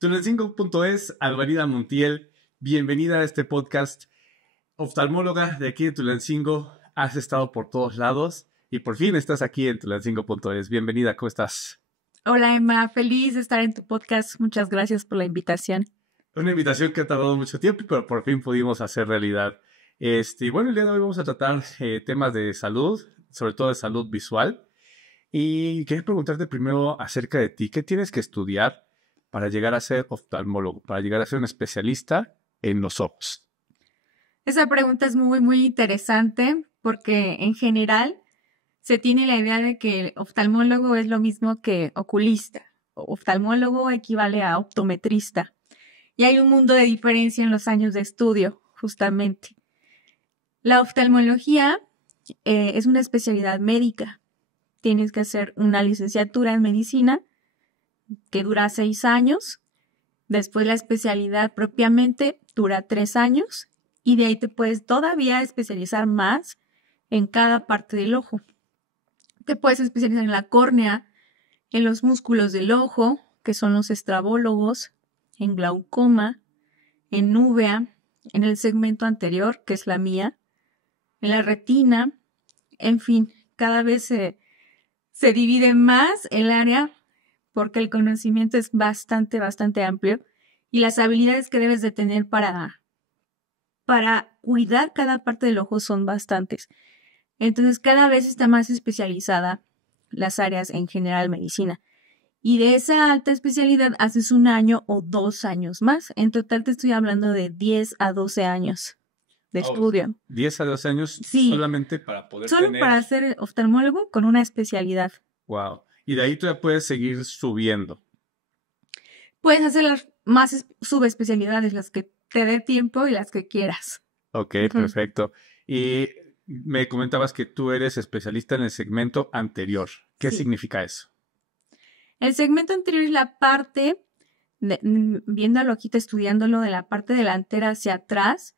Tulancingo.es, Alvarida Montiel, bienvenida a este podcast. Oftalmóloga de aquí de Tulancingo, has estado por todos lados y por fin estás aquí en Tulancingo.es. Bienvenida, ¿cómo estás? Hola Emma, feliz de estar en tu podcast. Muchas gracias por la invitación. Una invitación que ha tardado mucho tiempo, pero por fin pudimos hacer realidad. Y bueno, el día de hoy vamos a tratar temas de salud, sobre todo de salud visual. Y quería preguntarte primero acerca de ti. ¿Qué tienes que estudiar para llegar a ser oftalmólogo, para llegar a ser un especialista en los ojos? Esa pregunta es muy interesante porque en general se tiene la idea de que el oftalmólogo es lo mismo que oculista. Oftalmólogo equivale a optometrista. Y hay un mundo de diferencia en los años de estudio, justamente. La oftalmología es una especialidad médica. Tienes que hacer una licenciatura en medicina que dura 6 años. Después la especialidad propiamente dura 3 años. Y de ahí te puedes todavía especializar más en cada parte del ojo. Te puedes especializar en la córnea, en los músculos del ojo, que son los estrabólogos, en glaucoma, en núvea, en el segmento anterior, que es la mía, en la retina, en fin, cada vez se divide más el área porque el conocimiento es bastante amplio y las habilidades que debes de tener para cuidar cada parte del ojo son bastantes. Entonces, cada vez está más especializada las áreas en general medicina. Y de esa alta especialidad haces 1 año o 2 años más. En total te estoy hablando de 10 a 12 años de estudio. 10 a 12 años Sí, solamente para poder solo para ser oftalmólogo con una especialidad. Wow. Y de ahí tú ya puedes seguir subiendo. Puedes hacer las más subespecialidades, las que te dé tiempo y las que quieras. Ok, perfecto. Y me comentabas que tú eres especialista en el segmento anterior. ¿Qué significa eso? El segmento anterior es la parte, viéndolo aquí, estudiándolo de la parte delantera hacia atrás,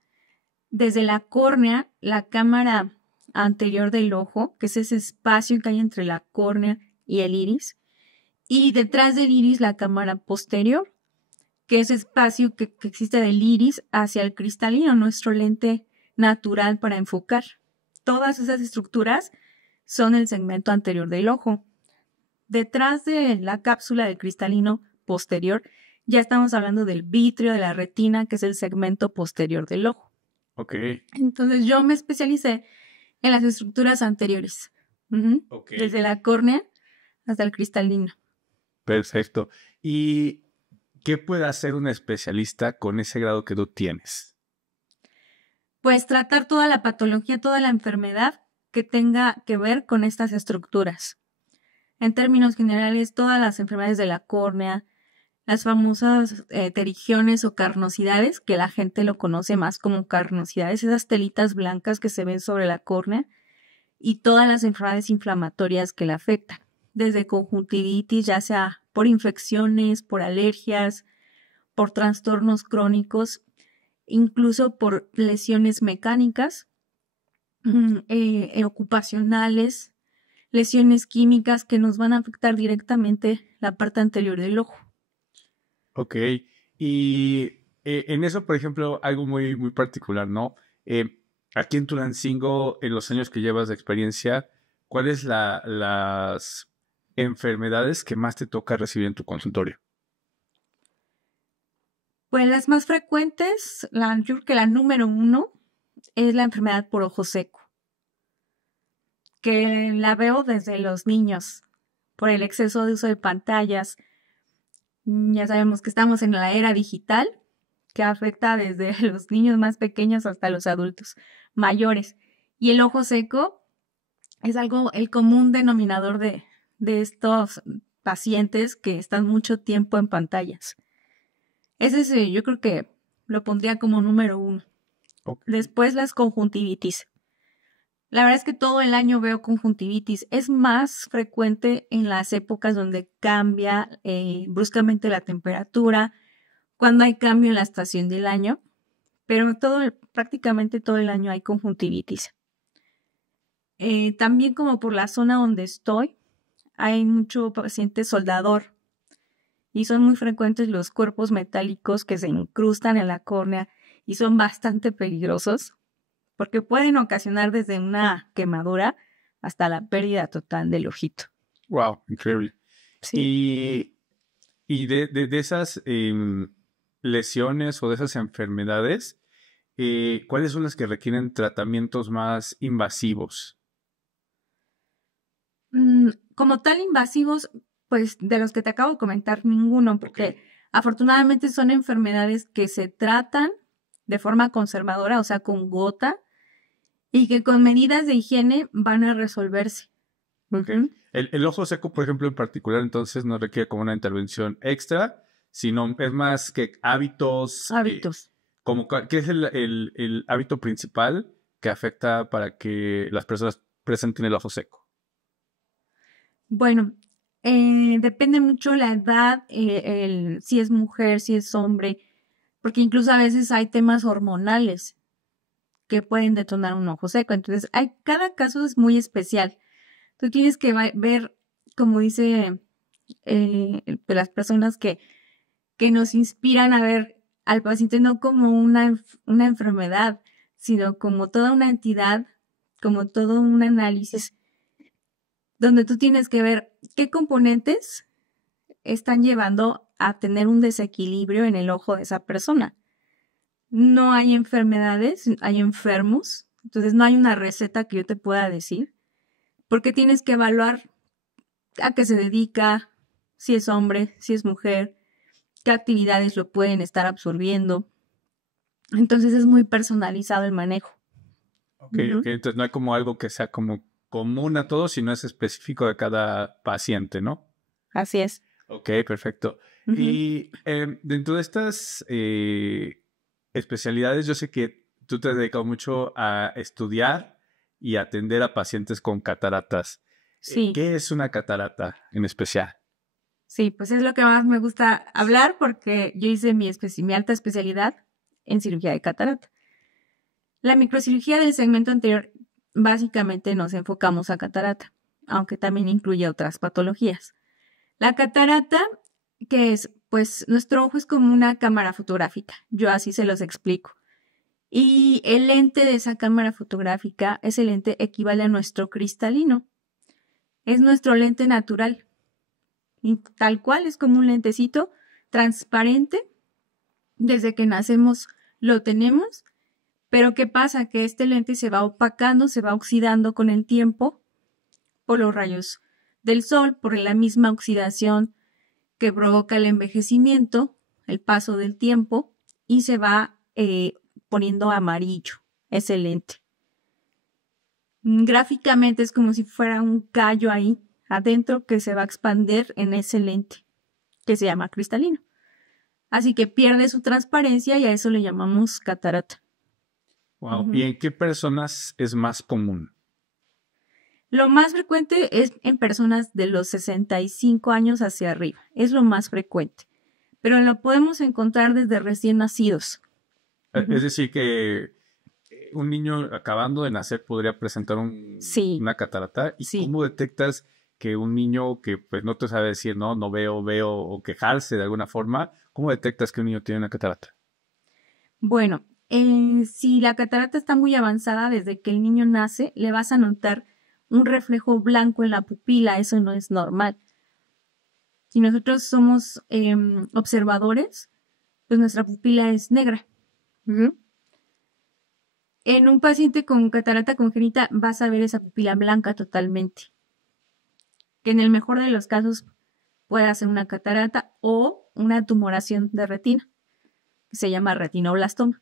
desde la córnea, la cámara anterior del ojo, que es ese espacio que hay entre la córnea y el iris, y detrás del iris la cámara posterior, que es espacio que existe del iris hacia el cristalino, nuestro lente natural para enfocar. Todas esas estructuras son el segmento anterior del ojo. Detrás de la cápsula del cristalino posterior, ya estamos hablando del vítreo de la retina, que es el segmento posterior del ojo. Ok. Entonces yo me especialicé en las estructuras anteriores, desde la córnea hasta el cristalino. Perfecto. ¿Y qué puede hacer un especialista con ese grado que tú tienes? Pues tratar toda la patología, toda la enfermedad que tenga que ver con estas estructuras. En términos generales, todas las enfermedades de la córnea, las famosas pterigiones o carnosidades, que la gente lo conoce más como carnosidades, esas telitas blancas que se ven sobre la córnea, y todas las enfermedades inflamatorias que la afectan, desde conjuntivitis, ya sea por infecciones, por alergias, por trastornos crónicos, incluso por lesiones mecánicas, ocupacionales, lesiones químicas que nos van a afectar directamente la parte anterior del ojo. Ok. Y en eso, por ejemplo, algo muy particular, ¿no? Aquí en Tulancingo, en los años que llevas de experiencia, ¿cuáles las enfermedades que más te toca recibir en tu consultorio? Pues las más frecuentes, yo creo que la número 1 es la enfermedad por ojo seco, que la veo desde los niños, por el exceso de uso de pantallas. Ya sabemos que estamos en la era digital, que afecta desde los niños más pequeños hasta los adultos mayores. Y el ojo seco es el común denominador de estos pacientes que están mucho tiempo en pantallas. Ese yo creo que lo pondría como número 1. Okay. Después las conjuntivitis. La verdad es que todo el año veo conjuntivitis. Es más frecuente en las épocas donde cambia bruscamente la temperatura, cuando hay cambio en la estación del año, pero prácticamente todo el año hay conjuntivitis. También como por la zona donde estoy, hay mucho paciente soldador y son muy frecuentes los cuerpos metálicos que se incrustan en la córnea y son bastante peligrosos porque pueden ocasionar desde una quemadura hasta la pérdida total del ojito. Wow, increíble. Sí. Y de esas lesiones o de esas enfermedades, ¿cuáles son las que requieren tratamientos más invasivos? Como tal invasivos, pues de los que te acabo de comentar, ninguno, porque afortunadamente son enfermedades que se tratan de forma conservadora, o sea, con gota, y que con medidas de higiene van a resolverse. El ojo seco, por ejemplo, en particular, entonces no requiere como una intervención extra, sino es más que hábitos. Hábitos. ¿Qué es el hábito principal que afecta para que las personas presenten el ojo seco? Bueno, depende mucho la edad, si es mujer, si es hombre, porque incluso a veces hay temas hormonales que pueden detonar un ojo seco. Entonces, cada caso es muy especial. Tú tienes que ver, como dice las personas que nos inspiran a ver al paciente no como una enfermedad, sino como toda una entidad, como todo un análisis, donde tú tienes que ver qué componentes están llevando a tener un desequilibrio en el ojo de esa persona. No hay enfermedades, hay enfermos, entonces no hay una receta que yo te pueda decir, porque tienes que evaluar a qué se dedica, si es hombre, si es mujer, qué actividades lo pueden estar absorbiendo. Entonces es muy personalizado el manejo. Ok. Entonces no hay como algo que sea como común a todos, sino es específico de cada paciente, ¿no? Así es. Ok, perfecto. Y dentro de estas especialidades, yo sé que tú te has dedicado mucho a estudiar y atender a pacientes con cataratas. Sí. ¿Qué es una catarata en especial? Sí, pues es lo que más me gusta hablar porque yo hice mi alta especialidad en cirugía de catarata. La microcirugía del segmento anterior básicamente nos enfocamos a catarata, aunque también incluye otras patologías. La catarata, ¿qué es? Pues nuestro ojo es como una cámara fotográfica, yo así se los explico. Y el lente de esa cámara fotográfica, ese lente equivale a nuestro cristalino. Es nuestro lente natural. Y tal cual es como un lentecito transparente. Desde que nacemos lo tenemos. Pero ¿qué pasa? Que este lente se va opacando, se va oxidando con el tiempo por los rayos del sol, por la misma oxidación que provoca el envejecimiento, el paso del tiempo, y se va poniendo amarillo ese lente. Gráficamente es como si fuera un callo ahí adentro que se va a expandir en ese lente, que se llama cristalino. Así que pierde su transparencia y a eso le llamamos catarata. Wow. ¿Y en qué personas es más común? Lo más frecuente es en personas de los 65 años hacia arriba. Es lo más frecuente. Pero lo podemos encontrar desde recién nacidos. Es decir, que un niño acabando de nacer podría presentar una catarata. ¿Y cómo detectas que un niño que pues no te sabe decir no veo, o quejarse de alguna forma, cómo detectas que un niño tiene una catarata? Bueno, si la catarata está muy avanzada desde que el niño nace, le vas a notar un reflejo blanco en la pupila. Eso no es normal. Si nosotros somos observadores, pues nuestra pupila es negra. En un paciente con catarata congénita vas a ver esa pupila blanca totalmente. Que en el mejor de los casos puede ser una catarata o una tumoración de retina, que se llama retinoblastoma.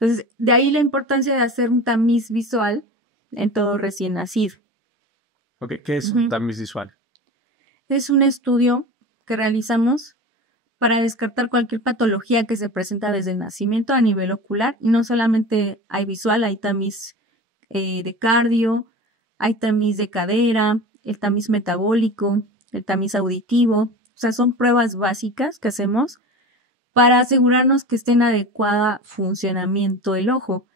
Entonces, de ahí la importancia de hacer un tamiz visual en todo recién nacido. Ok, ¿qué es un tamiz visual? Es un estudio que realizamos para descartar cualquier patología que se presenta desde el nacimiento a nivel ocular. Y no solamente hay visual, hay tamiz de cardio, hay tamiz de cadera, el tamiz metabólico, el tamiz auditivo. O sea, son pruebas básicas que hacemos para asegurarnos que esté en adecuado funcionamiento el ojo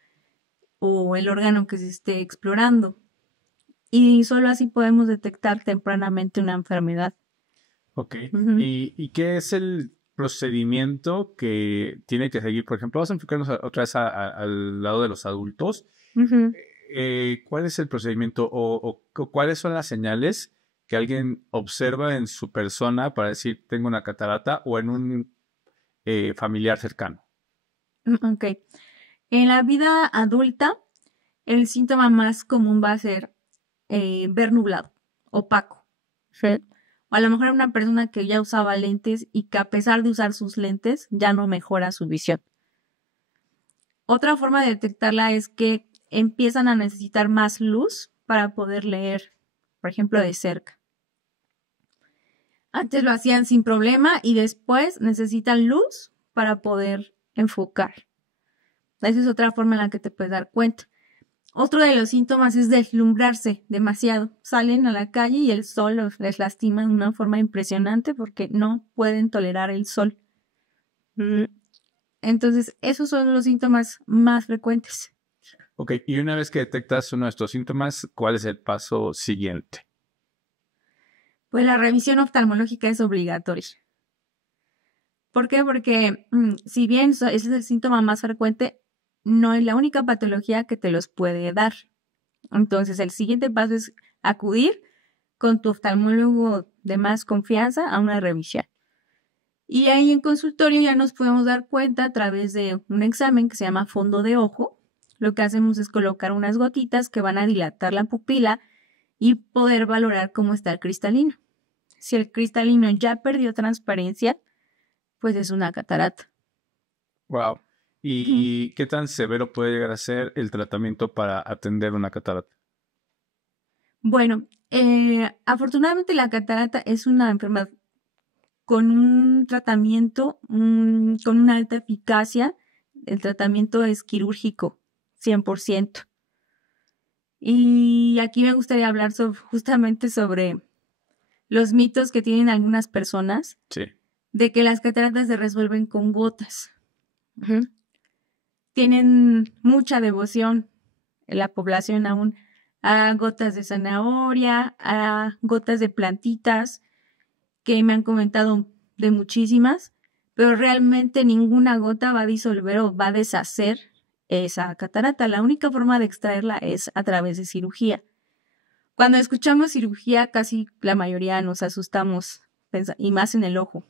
o el órgano que se esté explorando. Y solo así podemos detectar tempranamente una enfermedad. Ok. Ujú. ¿Y qué es el procedimiento que tiene que seguir? Por ejemplo, vamos a enfocarnos otra vez al lado de los adultos. Ujú. ¿Cuál es el procedimiento o cuáles son las señales que alguien observa en su persona para decir tengo una catarata o en un familiar cercano? Ok. En la vida adulta, el síntoma más común va a ser ver nublado, opaco. ¿Sí? O a lo mejor una persona que ya usaba lentes y que a pesar de usar sus lentes ya no mejora su visión. Otra forma de detectarla es que empiezan a necesitar más luz para poder leer, por ejemplo, de cerca. Antes lo hacían sin problema y después necesitan luz para poder enfocar. Esa es otra forma en la que te puedes dar cuenta. Otro de los síntomas es deslumbrarse demasiado. Salen a la calle y el sol les lastima de una forma impresionante porque no pueden tolerar el sol. Entonces, esos son los síntomas más frecuentes. Ok, y una vez que detectas uno de estos síntomas, ¿cuál es el paso siguiente? Pues la revisión oftalmológica es obligatoria. ¿Por qué? Porque si bien ese es el síntoma más frecuente, no es la única patología que te los puede dar. Entonces, el siguiente paso es acudir con tu oftalmólogo de más confianza a una revisión. Y ahí en consultorio ya nos podemos dar cuenta a través de un examen que se llama fondo de ojo. Lo que hacemos es colocar unas gotitas que van a dilatar la pupila y poder valorar cómo está el cristalino. Si el cristalino ya perdió transparencia, pues es una catarata. Wow. ¿Y qué tan severo puede llegar a ser el tratamiento para atender una catarata? Bueno, afortunadamente la catarata es una enfermedad con un tratamiento con una alta eficacia. El tratamiento es quirúrgico, 100%. Y aquí me gustaría hablar justamente sobre los mitos que tienen algunas personas Sí. de que las cataratas se resuelven con gotas. Ujú. Tienen mucha devoción en la población aún a gotas de zanahoria, a gotas de plantitas, que me han comentado de muchísimas, pero realmente ninguna gota va a disolver o va a deshacer esa catarata. La única forma de extraerla es a través de cirugía. Cuando escuchamos cirugía, casi la mayoría nos asustamos, y más en el ojo.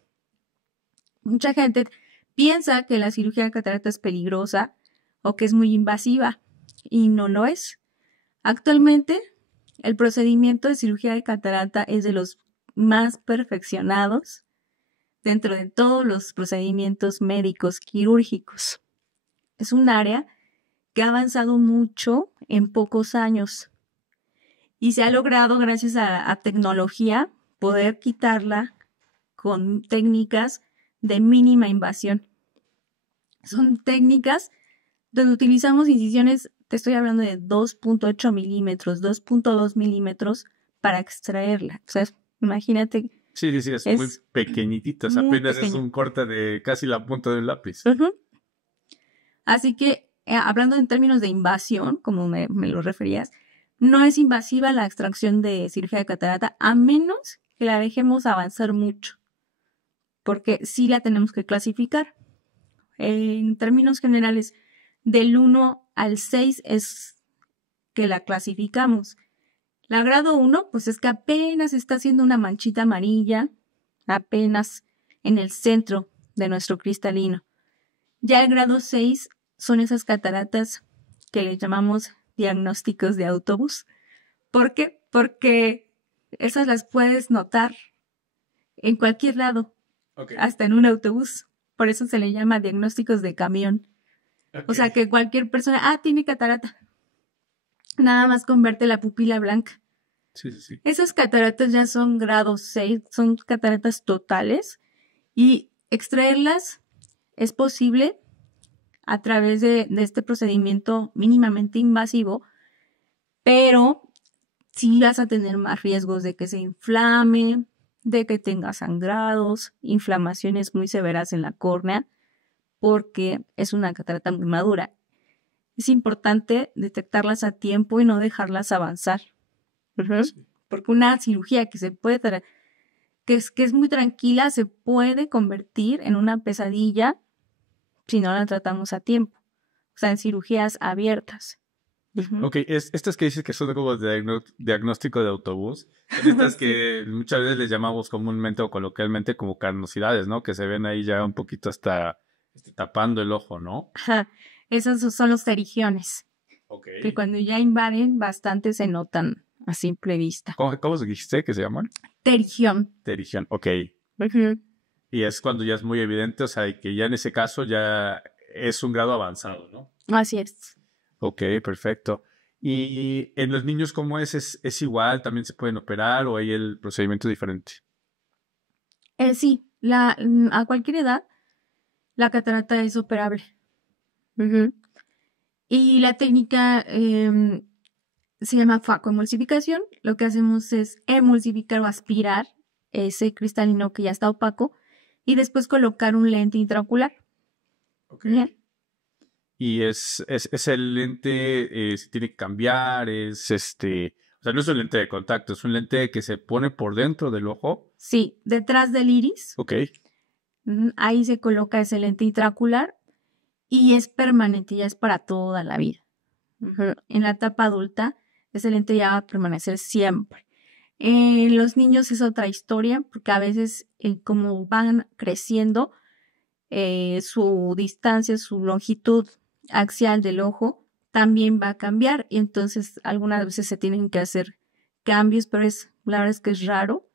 Mucha gente piensa que la cirugía de catarata es peligrosa o que es muy invasiva, y no lo es. Actualmente, el procedimiento de cirugía de catarata es de los más perfeccionados dentro de todos los procedimientos médicos quirúrgicos. Es un área que ha avanzado mucho en pocos años y se ha logrado, gracias a tecnología, poder quitarla con técnicas de mínima invasión. Son técnicas donde utilizamos incisiones, te estoy hablando de 2.8 milímetros, 2.2 milímetros para extraerla. O sea, imagínate, Sí, es muy es pequeñitito. O sea, muy apenas es pequeño. un corte de casi la punta del lápiz. Uh-huh. Así que, hablando en términos de invasión, como me lo referías, no es invasiva la extracción de cirugía de catarata, a menos que la dejemos avanzar mucho, porque sí la tenemos que clasificar. En términos generales, del 1 al 6 es que la clasificamos. La grado 1, pues es que apenas está haciendo una manchita amarilla, apenas en el centro de nuestro cristalino. Ya el grado 6 son esas cataratas que le llamamos diagnósticos de autobús. ¿Por qué? Porque esas las puedes notar en cualquier lado, Ok. hasta en un autobús. Por eso se le llama diagnósticos de camión. O sea que cualquier persona, tiene catarata. Nada más con verte la pupila blanca. Sí. Esas cataratas ya son grado 6, son cataratas totales y extraerlas es posible a través de este procedimiento mínimamente invasivo, pero sí vas a tener más riesgos de que se inflame, de que tenga sangrados, inflamaciones muy severas en la córnea, porque es una catarata muy madura. Es importante detectarlas a tiempo y no dejarlas avanzar. Sí. Porque una cirugía que se puede que es muy tranquila, se puede convertir en una pesadilla si no la tratamos a tiempo. O sea, en cirugías abiertas. Ok, estas que dices que son como diagnóstico de autobús, son estas que muchas veces les llamamos comúnmente o coloquialmente como carnosidades, ¿no? Que se ven ahí ya un poquito hasta tapando el ojo, ¿no? Ajá. Esos son los terigiones, Ok. que cuando ya invaden bastante se notan a simple vista. ¿Cómo se dijiste que se llaman? Terigión. Terigión, ok. Y es cuando ya es muy evidente, o sea, que ya en ese caso ya es un grado avanzado, ¿no? Así es. Ok, perfecto. ¿Y en los niños cómo es? ¿Es igual? ¿También se pueden operar o hay el procedimiento diferente? Sí, a cualquier edad la catarata es operable. Y la técnica se llama facoemulsificación. Lo que hacemos es emulsificar o aspirar ese cristalino que ya está opaco y después colocar un lente intraocular. Ok. Y es el lente, se tiene que cambiar, o sea, no es un lente de contacto, es un lente que se pone por dentro del ojo. Sí, detrás del iris. Ok. Ahí se coloca ese lente intraocular y es permanente, ya es para toda la vida. En la etapa adulta, ese lente ya va a permanecer siempre. En los niños es otra historia, porque a veces como van creciendo, su distancia, su longitud axial del ojo también va a cambiar y entonces algunas veces se tienen que hacer cambios, pero la verdad es que es raro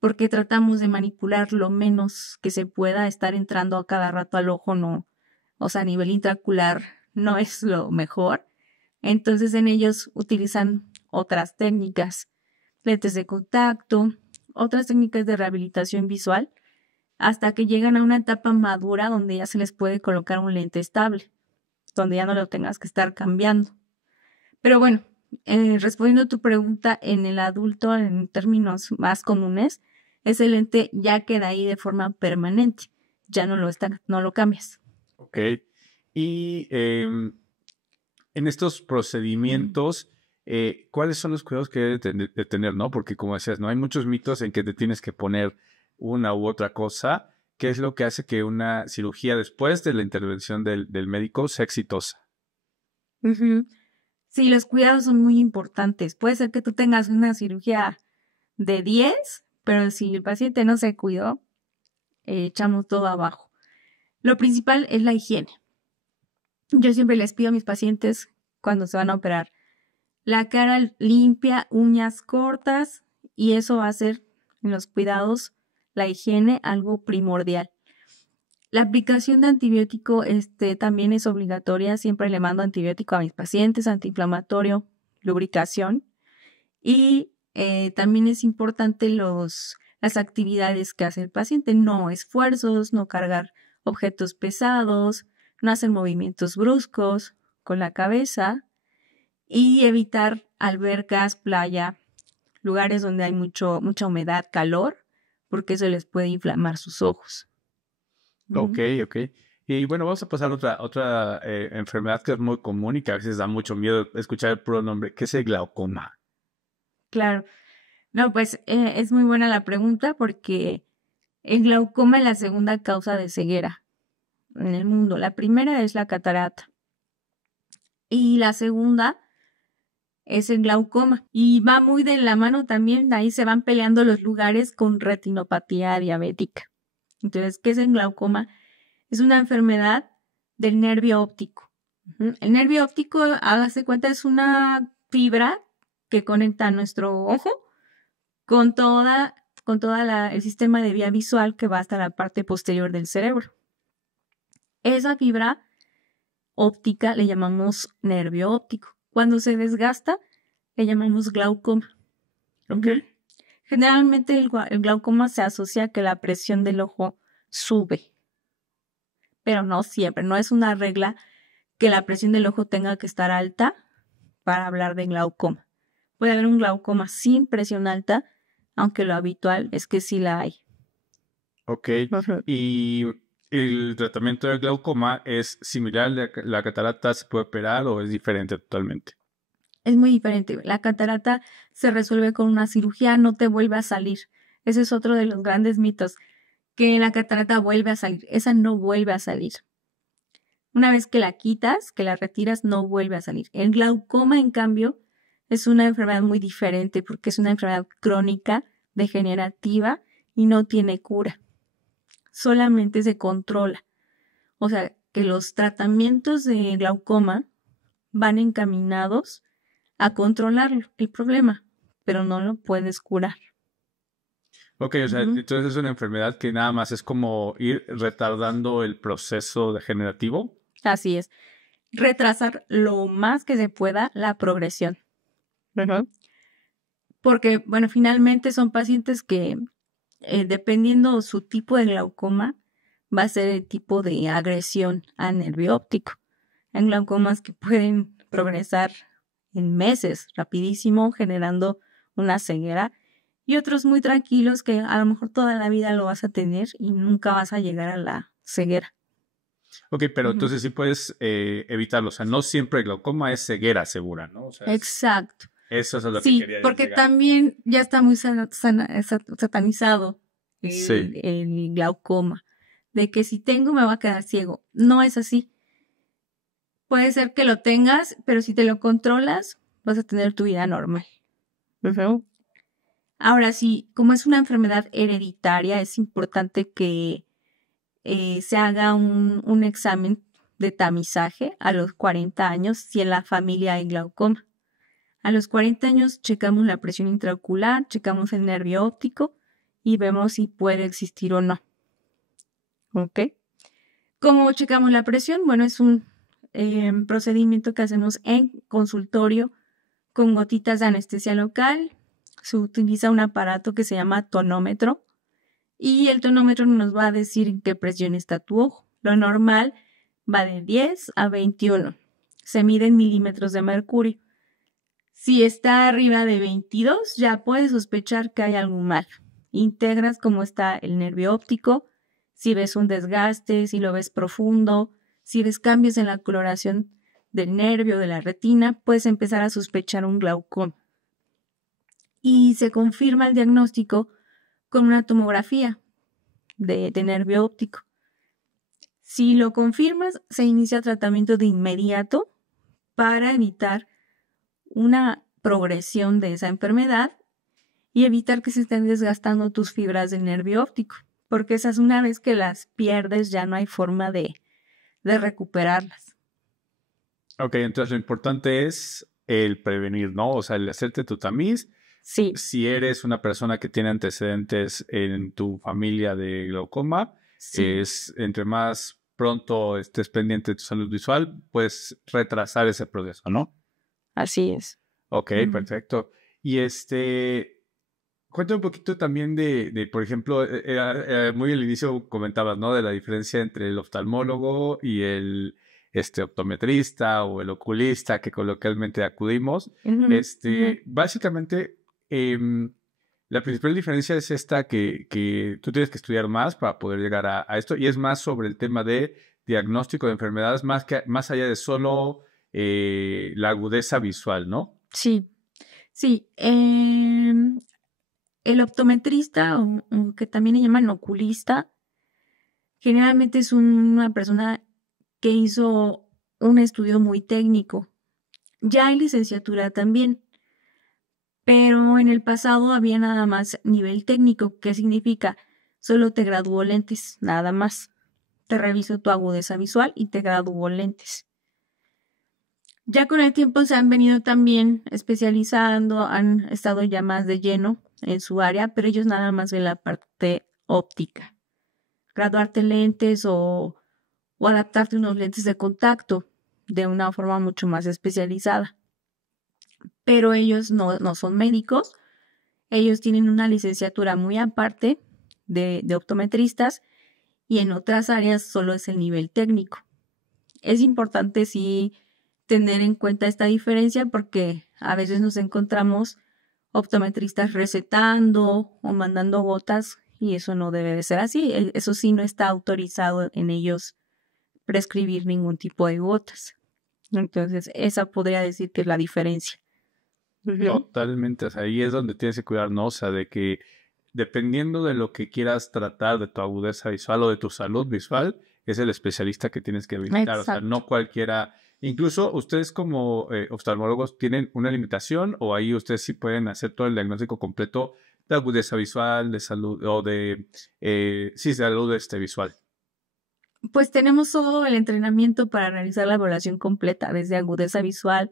porque tratamos de manipular lo menos que se pueda, estar entrando a cada rato al ojo, no, o sea, a nivel intraocular no es lo mejor. Entonces en ellos utilizan otras técnicas, lentes de contacto, otras técnicas de rehabilitación visual, hasta que llegan a una etapa madura donde ya se les puede colocar un lente estable, donde ya no lo tengas que estar cambiando. Pero bueno, respondiendo a tu pregunta, en el adulto, en términos más comunes, ese lente ya queda ahí de forma permanente, ya no lo cambias. Ok. Y en estos procedimientos, ¿cuáles son los cuidados que debe de tener, no? Porque como decías, no hay muchos mitos en que te tienes que poner una u otra cosa. ¿Qué es lo que hace que una cirugía después de la intervención del médico sea exitosa? Sí, los cuidados son muy importantes. Puede ser que tú tengas una cirugía de 10, pero si el paciente no se cuidó, echamos todo abajo. Lo principal es la higiene. Yo siempre les pido a mis pacientes cuando se van a operar la cara limpia, uñas cortas, y eso va a ser en los cuidados, la higiene, algo primordial. La aplicación de antibiótico también es obligatoria. Siempre le mando antibiótico a mis pacientes, antiinflamatorio, lubricación. Y también es importante las actividades que hace el paciente. No esfuerzos, no cargar objetos pesados, no hacer movimientos bruscos con la cabeza y evitar albercas, playa, lugares donde hay mucha humedad, calor, porque eso les puede inflamar sus ojos. Ok, ok. Y bueno, vamos a pasar a otra enfermedad que es muy común y que a veces da mucho miedo escuchar el puro nombre, que es el glaucoma. Claro. No, pues es muy buena la pregunta porque el glaucoma es la segunda causa de ceguera en el mundo. La primera es la catarata y la segunda es el glaucoma. Y va muy de la mano también, ahí se van peleando los lugares con retinopatía diabética. Entonces, ¿qué es el glaucoma? Es una enfermedad del nervio óptico. El nervio óptico, hágase cuenta, es una fibra que conecta nuestro ojo con el sistema de vía visual que va hasta la parte posterior del cerebro. Esa fibra óptica le llamamos nervio óptico. Cuando se desgasta, le llamamos glaucoma. Ok. Generalmente el glaucoma se asocia a que la presión del ojo sube, pero no siempre, no es una regla que la presión del ojo tenga que estar alta para hablar de glaucoma. Puede haber un glaucoma sin presión alta, aunque lo habitual es que sí la hay. Ok. ¿Y el tratamiento del glaucoma es similar al de la catarata? ¿Se puede operar o es diferente totalmente? Es muy diferente. La catarata se resuelve con una cirugía, no te vuelve a salir. Ese es otro de los grandes mitos, que la catarata vuelve a salir. Esa no vuelve a salir. Una vez que la quitas, que la retiras, no vuelve a salir. El glaucoma, en cambio, es una enfermedad muy diferente porque es una enfermedad crónica, degenerativa y no tiene cura. Solamente se controla. O sea, que los tratamientos de glaucoma van encaminados a controlar el problema, pero no lo puedes curar. Ok, o sea, entonces es una enfermedad que nada más es como ir retardando el proceso degenerativo. Así es. Retrasar lo más que se pueda la progresión. Porque, bueno, finalmente son pacientes que, dependiendo su tipo de glaucoma, va a ser el tipo de agresión al nervio óptico. Hay glaucomas que pueden progresar en meses, rapidísimo, generando una ceguera, y otros muy tranquilos que a lo mejor toda la vida lo vas a tener y nunca vas a llegar a la ceguera. Ok, pero entonces sí puedes evitarlo. O sea, no siempre el glaucoma es ceguera segura, ¿no? O sea, Exacto. Eso es lo que Sí, quería porque llegar. también ya está muy satanizado Sí. el glaucoma, de que si tengo me va a quedar ciego. No es así. Puede ser que lo tengas, pero si te lo controlas, vas a tener tu vida normal. Ahora sí, como es una enfermedad hereditaria, es importante que se haga un examen de tamizaje a los 40 años si en la familia hay glaucoma. A los 40 años checamos la presión intraocular, checamos el nervio óptico y vemos si puede existir o no. ¿Ok? ¿Cómo checamos la presión? Bueno, es un procedimiento que hacemos en consultorio con gotitas de anestesia local. Se utiliza un aparato que se llama tonómetro y el tonómetro nos va a decir en qué presión está tu ojo. Lo normal va de 10 a 21. Se mide en milímetros de mercurio. Si está arriba de 22, ya puedes sospechar que hay algo mal. Integras cómo está el nervio óptico, si ves un desgaste, si lo ves profundo, si ves cambios en la coloración del nervio, de la retina, puedes empezar a sospechar un glaucoma. Y se confirma el diagnóstico con una tomografía de nervio óptico. Si lo confirmas, se inicia tratamiento de inmediato para evitar una progresión de esa enfermedad y evitar que se estén desgastando tus fibras del nervio óptico, porque esas una vez que las pierdes ya no hay forma de recuperarlas. Ok, entonces lo importante es el prevenir, ¿no? O sea, el hacerte tu tamiz. Sí. Si eres una persona que tiene antecedentes en tu familia de glaucoma, Sí. es entre más pronto estés pendiente de tu salud visual, puedes retrasar ese proceso, ¿no? Así es. Ok, perfecto. Y cuéntame un poquito también por ejemplo, muy al inicio comentabas, ¿no? De la diferencia entre el oftalmólogo y el optometrista o el oculista que coloquialmente acudimos. Básicamente, la principal diferencia es esta que tú tienes que estudiar más para poder llegar a esto y es más sobre el tema de diagnóstico de enfermedades más allá de solo la agudeza visual, ¿no? Sí, sí. El optometrista, o que también le llaman oculista, generalmente es una persona que hizo un estudio muy técnico. Ya hay licenciatura también, pero en el pasado había nada más nivel técnico. ¿Qué significa? Solo te graduó lentes, nada más. Te reviso tu agudeza visual y te graduó lentes. Ya con el tiempo se han venido también especializando, han estado ya más de lleno en su área, pero ellos nada más ven la parte óptica. Graduarte lentes o adaptarte unos lentes de contacto de una forma mucho más especializada. Pero ellos no son médicos, ellos tienen una licenciatura muy aparte de optometristas y en otras áreas solo es el nivel técnico. Es importante sí tener en cuenta esta diferencia porque a veces nos encontramos optometristas recetando o mandando gotas y eso no debe de ser así. Eso sí no está autorizado en ellos prescribir ningún tipo de gotas. Entonces, esa podría decir que es la diferencia. Totalmente, o sea, ahí es donde tienes que cuidar, ¿no? O sea, de que dependiendo de lo que quieras tratar, de tu agudeza visual o de tu salud visual, es el especialista que tienes que visitar. O sea, Exacto. no cualquiera. Incluso ustedes como oftalmólogos tienen una limitación o ahí ustedes sí pueden hacer todo el diagnóstico completo de agudeza visual, de salud o de salud visual. Pues tenemos todo el entrenamiento para realizar la evaluación completa, desde agudeza visual,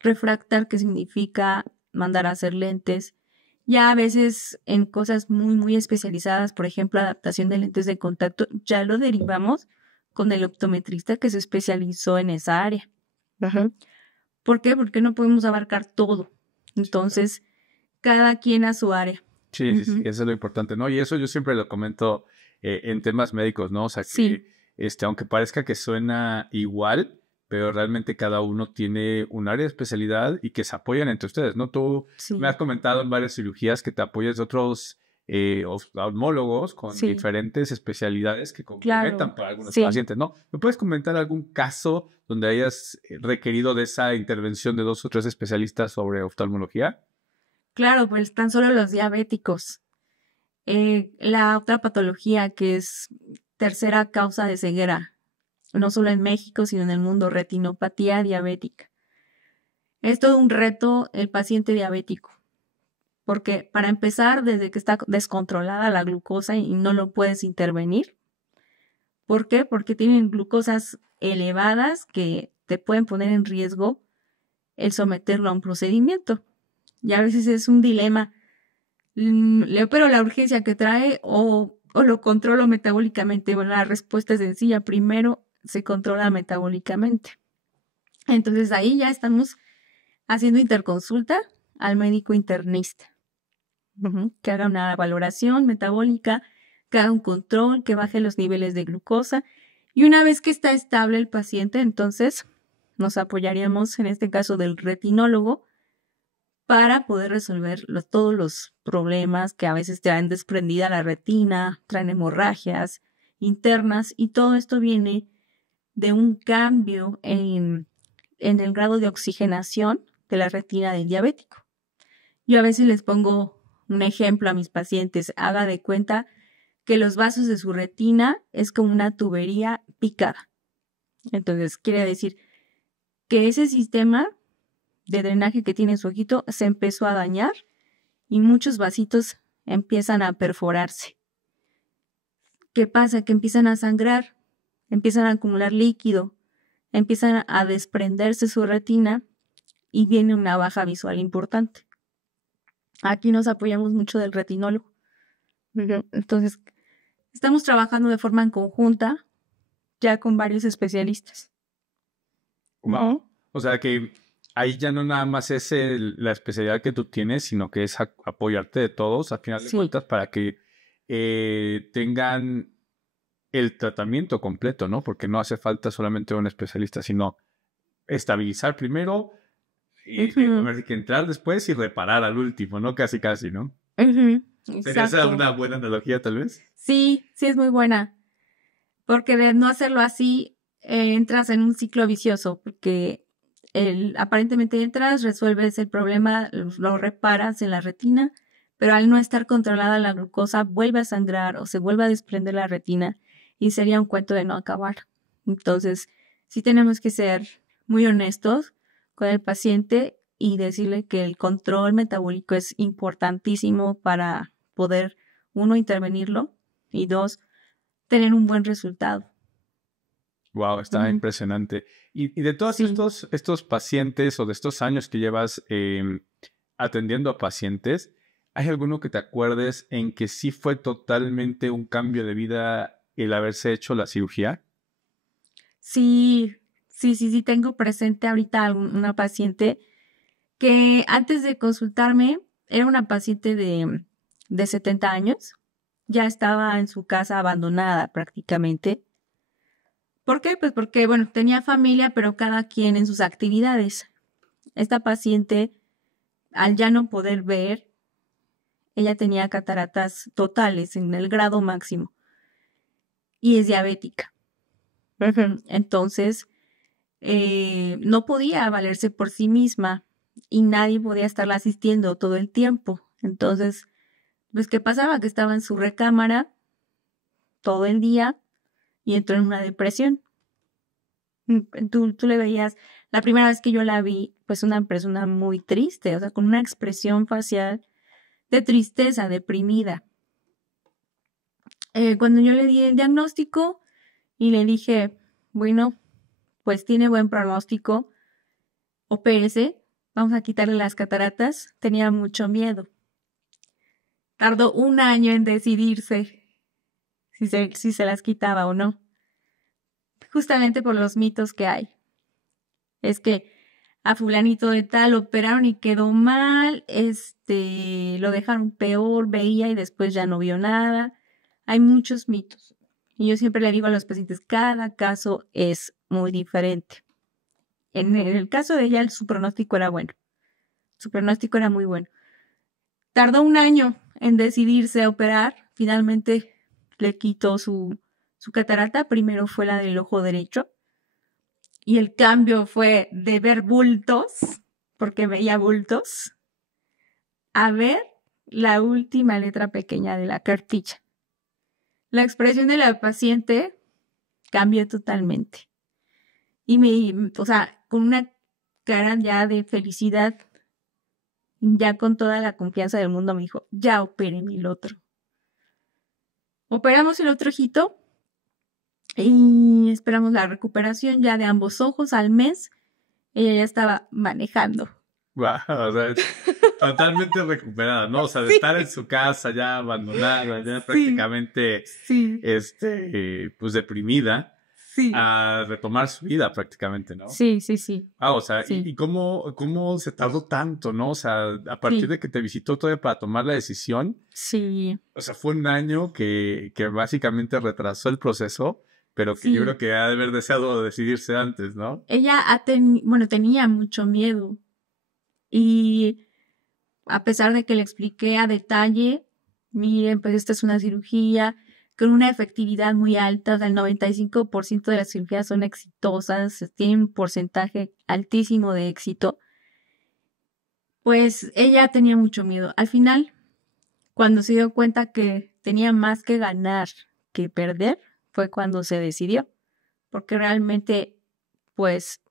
refractar, que significa mandar a hacer lentes. Ya a veces en cosas muy, muy especializadas, por ejemplo, adaptación de lentes de contacto, ya lo derivamos con el optometrista que se especializó en esa área. Ajá. ¿Por qué? Porque no podemos abarcar todo. Entonces, cada quien a su área. Sí, sí, sí, eso es lo importante, ¿no? Y eso yo siempre lo comento en temas médicos, ¿no? O sea, que aunque parezca que suena igual, pero realmente cada uno tiene un área de especialidad y que se apoyan entre ustedes, ¿no? Tú me has comentado en varias cirugías que te apoyas de otros oftalmólogos con diferentes especialidades que complementan para algunos pacientes, ¿no? ¿Me puedes comentar algún caso donde hayas requerido de esa intervención de 2 o 3 especialistas sobre oftalmología? Claro, pues tan solo los diabéticos. La otra patología que es tercera causa de ceguera, no solo en México, sino en el mundo, retinopatía diabética. Es todo un reto el paciente diabético, porque para empezar, desde que está descontrolada la glucosa y no lo puedes intervenir. ¿Por qué? Porque tienen glucosas elevadas que te pueden poner en riesgo el someterlo a un procedimiento. Y a veces es un dilema. ¿Le opero la urgencia que trae o lo controlo metabólicamente? Bueno, la respuesta es sencilla. Primero se controla metabólicamente. Entonces ahí ya estamos haciendo interconsulta al médico internista, que haga una valoración metabólica, que haga un control, que baje los niveles de glucosa. Y una vez que está estable el paciente, entonces nos apoyaríamos, en este caso del retinólogo, para poder resolver todos los problemas que a veces traen desprendida la retina, traen hemorragias internas, y todo esto viene de un cambio en el grado de oxigenación de la retina del diabético. Yo a veces les pongo un ejemplo a mis pacientes. Haga de cuenta que los vasos de su retina es como una tubería picada. Entonces, quiere decir que ese sistema de drenaje que tiene su ojito se empezó a dañar y muchos vasitos empiezan a perforarse. ¿Qué pasa? Que empiezan a sangrar, empiezan a acumular líquido, empiezan a desprenderse su retina y viene una baja visual importante. Aquí nos apoyamos mucho del retinólogo. Entonces, estamos trabajando de forma en conjunta ya con varios especialistas. Wow. O sea que ahí ya no nada más es la especialidad que tú tienes, sino que es apoyarte de todos, a final de cuentas, para que tengan el tratamiento completo, ¿no? Porque no hace falta solamente un especialista, sino estabilizar primero, y que entrar después y reparar al último, ¿no? Casi, casi, ¿no? ¿Sería esa una buena analogía, tal vez? Sí, sí es muy buena. Porque de no hacerlo así, entras en un ciclo vicioso, porque aparentemente entras, resuelves el problema, lo reparas en la retina, pero al no estar controlada la glucosa, vuelve a sangrar o se vuelve a desprender la retina y sería un cuento de no acabar. Entonces, sí tenemos que ser muy honestos con el paciente y decirle que el control metabólico es importantísimo para poder, 1, intervenirlo y 2, tener un buen resultado. Wow, está impresionante. Y de todos estos pacientes o de estos años que llevas atendiendo a pacientes, ¿hay alguno que te acuerdes en que sí fue totalmente un cambio de vida el haberse hecho la cirugía? Sí, tengo presente ahorita una paciente que antes de consultarme era una paciente de 70 años, ya estaba en su casa abandonada prácticamente. ¿Por qué? Pues porque, bueno, tenía familia, pero cada quien en sus actividades. Esta paciente, al ya no poder ver, ella tenía cataratas totales en el grado máximo y es diabética. Entonces, no podía valerse por sí misma y nadie podía estarla asistiendo todo el tiempo. Entonces, Pues, ¿qué pasaba? Que estaba en su recámara todo el día y entró en una depresión. Tú le veías, la primera vez que yo la vi, pues una persona muy triste, o sea, con una expresión facial de tristeza, deprimida. Cuando yo le di el diagnóstico y le dije, bueno, pues tiene buen pronóstico, opérese, vamos a quitarle las cataratas, tenía mucho miedo. Tardó 1 año en decidirse si se las quitaba o no. Justamente por los mitos que hay. Es que a fulanito de tal operaron y quedó mal, lo dejaron peor, veía y después ya no vio nada. Hay muchos mitos. Y yo siempre le digo a los pacientes, cada caso es muy diferente. En el caso de ella, su pronóstico era bueno. Su pronóstico era muy bueno. Tardó 1 año en decidirse a operar. Finalmente le quitó su catarata. Primero fue la del ojo derecho. Y el cambio fue de ver bultos, porque veía bultos, a ver la última letra pequeña de la cartilla. La expresión de la paciente cambió totalmente. Y con una cara ya de felicidad, ya con toda la confianza del mundo, me dijo, ya opérenme el otro. Operamos el otro ojito y esperamos la recuperación ya de ambos ojos al mes. Ella ya estaba manejando. Wow, o sea, totalmente recuperada, ¿no? O sea, de Sí. estar en su casa ya abandonada, ya Sí. prácticamente, Sí. pues deprimida, Sí. a retomar su vida prácticamente, ¿no? Sí, sí, sí. O sea, Sí. ¿y cómo se tardó tanto, no? O sea, a partir Sí. de que te visitó todavía para tomar la decisión, Sí. o sea, fue 1 año que básicamente retrasó el proceso, pero que Sí. yo creo que ha de haber deseado decidirse antes, ¿no? Ella tenía mucho miedo. Y a pesar de que le expliqué a detalle, miren, pues esta es una cirugía con una efectividad muy alta, del 95% de las cirugías son exitosas, tienen un porcentaje altísimo de éxito, pues ella tenía mucho miedo. Al final, cuando se dio cuenta que tenía más que ganar que perder, fue cuando se decidió, porque realmente, pues,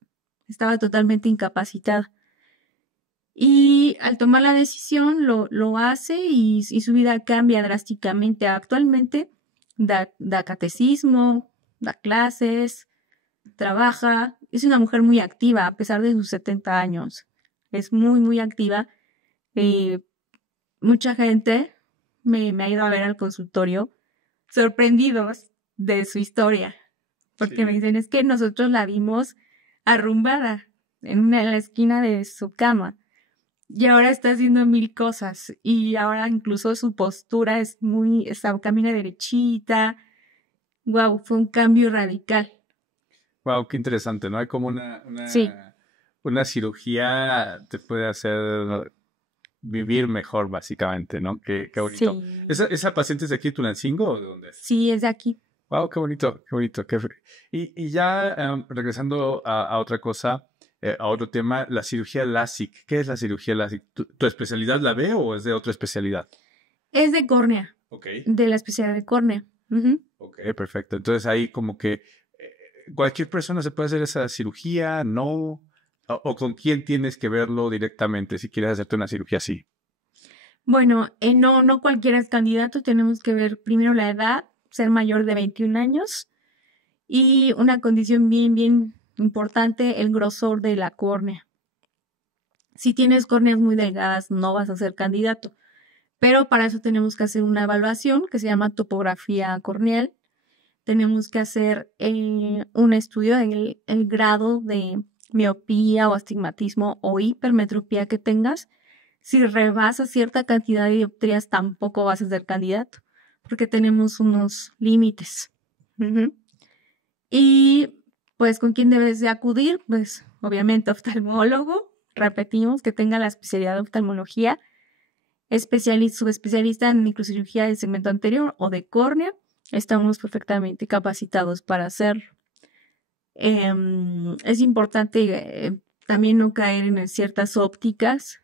estaba totalmente incapacitada. Y al tomar la decisión lo hace y su vida cambia drásticamente. Actualmente da catecismo, da clases, trabaja. Es una mujer muy activa a pesar de sus 70 años. Es muy, muy activa. Mucha gente me ha ido a ver al consultorio sorprendidos de su historia. Porque Sí. me dicen, es que nosotros la vimos arrumbada en la esquina de su cama. Y ahora está haciendo 1000 cosas. Y ahora incluso su postura camina derechita. Wow, fue un cambio radical. Wow, qué interesante, ¿no? Hay como Sí. una cirugía te puede hacer vivir mejor, básicamente, ¿no? Qué bonito. Sí. ¿Esa paciente es de aquí, Tulancingo, o de dónde es? Sí, es de aquí. Wow, qué bonito, qué bonito. Y ya regresando a otra cosa, a otro tema, la cirugía LASIK. ¿Qué es la cirugía LASIK? ¿Tu especialidad la ve o es de otra especialidad? Es de córnea. Ok. De la especialidad de córnea. Uh-huh. Ok, perfecto. Entonces ahí como que cualquier persona se puede hacer esa cirugía, ¿no? O con quién tienes que verlo directamente si quieres hacerte una cirugía así. Bueno, no cualquiera es candidato. Tenemos que ver primero la edad, ser mayor de 21 años y una condición bien, bien importante, el grosor de la córnea. Si tienes córneas muy delgadas, no vas a ser candidato. Pero para eso tenemos que hacer una evaluación que se llama topografía corneal. Tenemos que hacer un estudio del el grado de miopía o astigmatismo o hipermetropía que tengas. Si rebasas cierta cantidad de dioptrías, tampoco vas a ser candidato, porque tenemos unos límites. Uh-huh. Y pues, ¿con quién debes de acudir? Pues, obviamente, oftalmólogo. Repetimos, que tenga la especialidad de oftalmología, subespecialista en microcirugía del segmento anterior o de córnea. Estamos perfectamente capacitados para hacerlo. Es importante también no caer en ciertas ópticas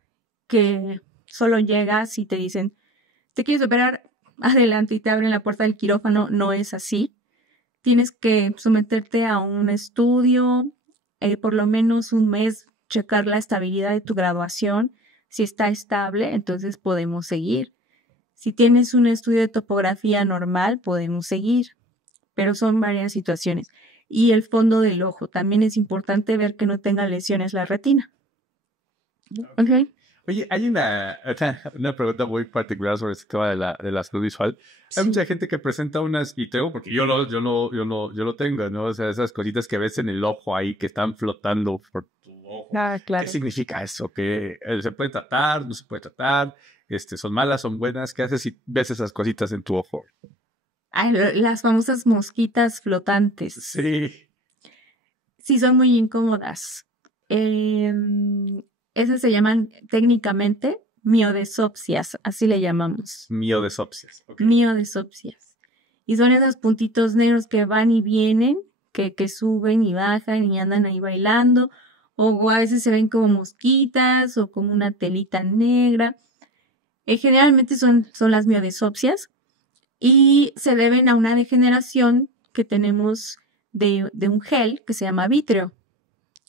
que solo llegas y te dicen, te quieres operar, adelante y te abren la puerta del quirófano, no es así. Tienes que someterte a un estudio, por lo menos un mes, checar la estabilidad de tu graduación. Si está estable, entonces podemos seguir. Si tienes un estudio de topografía normal, podemos seguir, pero son varias situaciones. Y el fondo del ojo, también es importante ver que no tenga lesiones la retina. Okay. Oye, hay una pregunta muy particular sobre este tema de la salud visual. Hay mucha gente que presenta unas, y tengo, porque yo lo tengo, ¿no? O sea, esas cositas que ves en el ojo ahí que están flotando por tu ojo. Ah, claro. ¿Qué significa eso? ¿Que se puede tratar? ¿No se puede tratar? ¿Son malas? ¿Son buenas? ¿Qué haces si ves esas cositas en tu ojo? Ay, las famosas mosquitas flotantes. Sí. Sí, son muy incómodas. Esas se llaman técnicamente miodesopsias, así le llamamos. Miodesopsias. Okay. Miodesopsias. Y son esos puntitos negros que van y vienen, que suben y bajan y andan ahí bailando, o a veces se ven como mosquitas o como una telita negra. Generalmente son las miodesopsias y se deben a una degeneración que tenemos de un gel que se llama vítreo.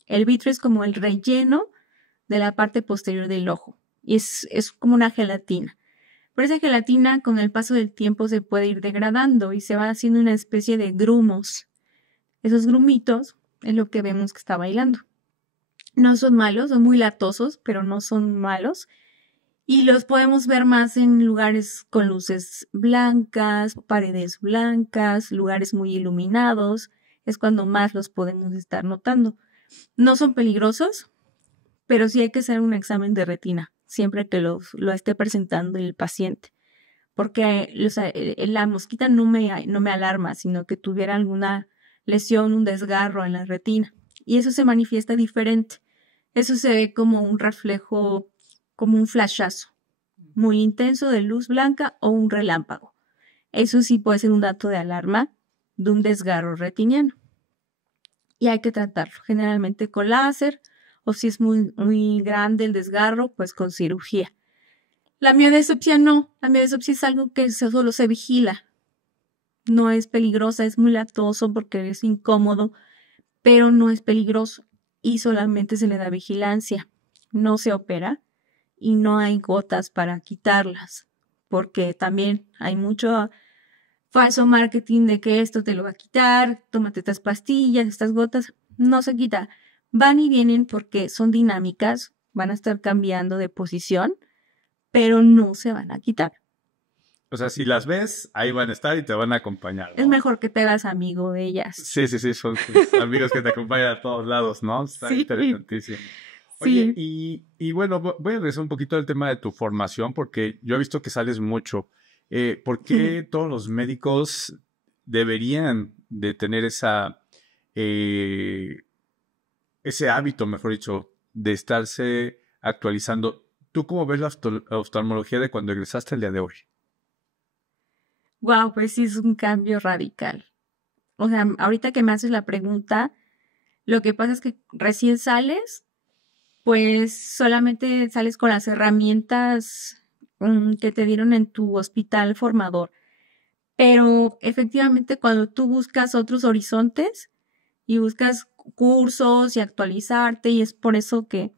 El vítreo es como el relleno de la parte posterior del ojo y es como una gelatina. Pero esa gelatina con el paso del tiempo se puede ir degradando y se va haciendo una especie de grumos. Esos grumitos es lo que vemos que está bailando. No son malos, son muy latosos, pero no son malos. Y los podemos ver más en lugares con luces blancas, paredes blancas, lugares muy iluminados. Es cuando más los podemos estar notando. No son peligrosos, pero sí hay que hacer un examen de retina siempre que lo esté presentando el paciente. Porque la mosquita no me alarma, sino que tuviera alguna lesión, un desgarro en la retina. Y eso se manifiesta diferente. Eso se ve como un reflejo, como un flashazo muy intenso de luz blanca o un relámpago. Eso sí puede ser un dato de alarma de un desgarro retiniano. Y hay que tratarlo generalmente con láser o si es muy, muy grande el desgarro, pues con cirugía. La miodesopsia no. La miodesopsia es algo que solo se vigila. No es peligrosa, es muy latoso porque es incómodo, pero no es peligroso y solamente se le da vigilancia. No se opera y no hay gotas para quitarlas, porque también hay mucho falso marketing de que esto te lo va a quitar, tómate estas pastillas, estas gotas. No se quita. Van y vienen porque son dinámicas, van a estar cambiando de posición, pero no se van a quitar. O sea, si las ves, ahí van a estar y te van a acompañar, ¿no? Es mejor que te hagas amigo de ellas. Sí, son tus amigos que te acompañan a todos lados, ¿no? Está interesantísimo. Oye, Sí. y bueno, voy a regresar un poquito al tema de tu formación, porque yo he visto que sales mucho. ¿Por qué todos los médicos deberían de tener ese hábito, mejor dicho, de estarse actualizando? ¿Tú cómo ves la oftalmología de cuando egresaste al día de hoy? Wow, pues sí es un cambio radical. O sea, ahorita que me haces la pregunta, lo que pasa es que recién sales, pues solamente sales con las herramientas que te dieron en tu hospital formador. Pero efectivamente cuando tú buscas otros horizontes y buscas cursos y actualizarte, y es por eso que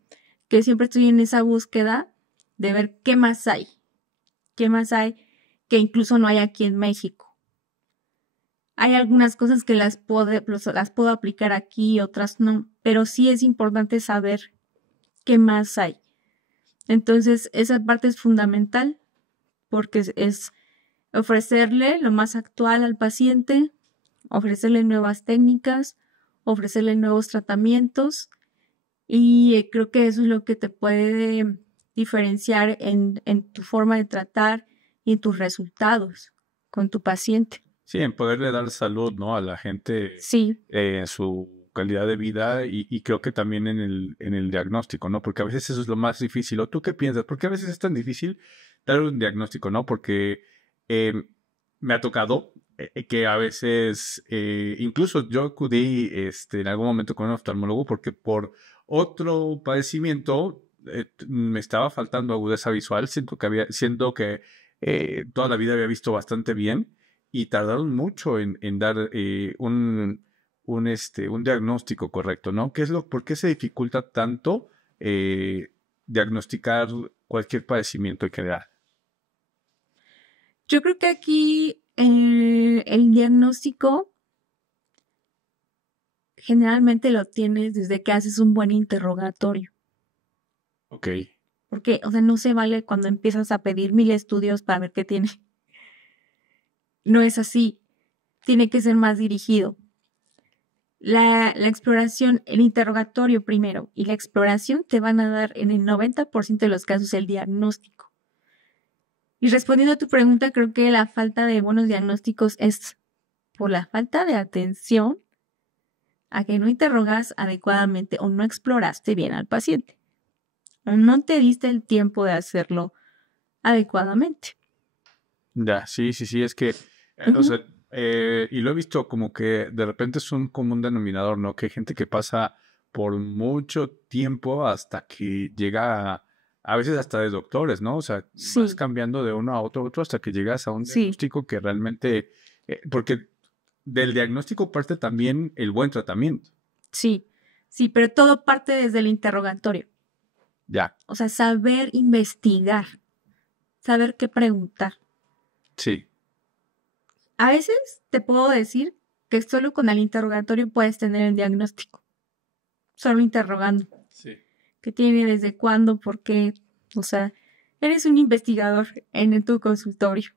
siempre estoy en esa búsqueda de ver qué más hay que incluso no hay aquí en México. Hay algunas cosas que las puedo aplicar aquí, otras no, pero sí es importante saber qué más hay. Entonces, esa parte es fundamental porque es ofrecerle lo más actual al paciente, ofrecerle nuevas técnicas, ofrecerle nuevos tratamientos y creo que eso es lo que te puede diferenciar en tu forma de tratar y en tus resultados con tu paciente. Sí, en poderle dar salud, ¿no? A la gente Sí. En su calidad de vida y creo que también en el diagnóstico, ¿no? Porque a veces eso es lo más difícil. ¿O tú qué piensas? ¿Por qué a veces es tan difícil dar un diagnóstico, no? Porque me ha tocado que a veces, incluso yo acudí en algún momento con un oftalmólogo porque por otro padecimiento me estaba faltando agudeza visual, siento que toda la vida había visto bastante bien y tardaron mucho en dar un diagnóstico correcto, ¿no? ¿Por qué se dificulta tanto diagnosticar cualquier padecimiento en general? Yo creo que aquí el diagnóstico generalmente lo tienes desde que haces un buen interrogatorio. Ok. Porque, o sea, no se vale cuando empiezas a pedir 1000 estudios para ver qué tiene. No es así. Tiene que ser más dirigido. La exploración, el interrogatorio primero y la exploración te van a dar en el 90% de los casos el diagnóstico. Y respondiendo a tu pregunta, creo que la falta de buenos diagnósticos es por la falta de atención a que no interrogas adecuadamente o no exploraste bien al paciente. O no te diste el tiempo de hacerlo adecuadamente. Ya, sí, es que, o sea, y lo he visto como que de repente es un común denominador, ¿no? Que hay gente que pasa por mucho tiempo hasta que llega a veces hasta de doctores, ¿no? O sea, vas Sí, cambiando de uno a otro hasta que llegas a un sí, diagnóstico que realmente, porque del diagnóstico parte también el buen tratamiento. sí, sí, pero todo parte desde el interrogatorio. Ya, O sea, saber investigar, saber qué preguntar. sí, A veces te puedo decir que solo con el interrogatorio puedes tener el diagnóstico. Solo interrogando. sí. ¿Qué tiene? ¿Desde cuándo? ¿Por qué? O sea, eres un investigador en tu consultorio.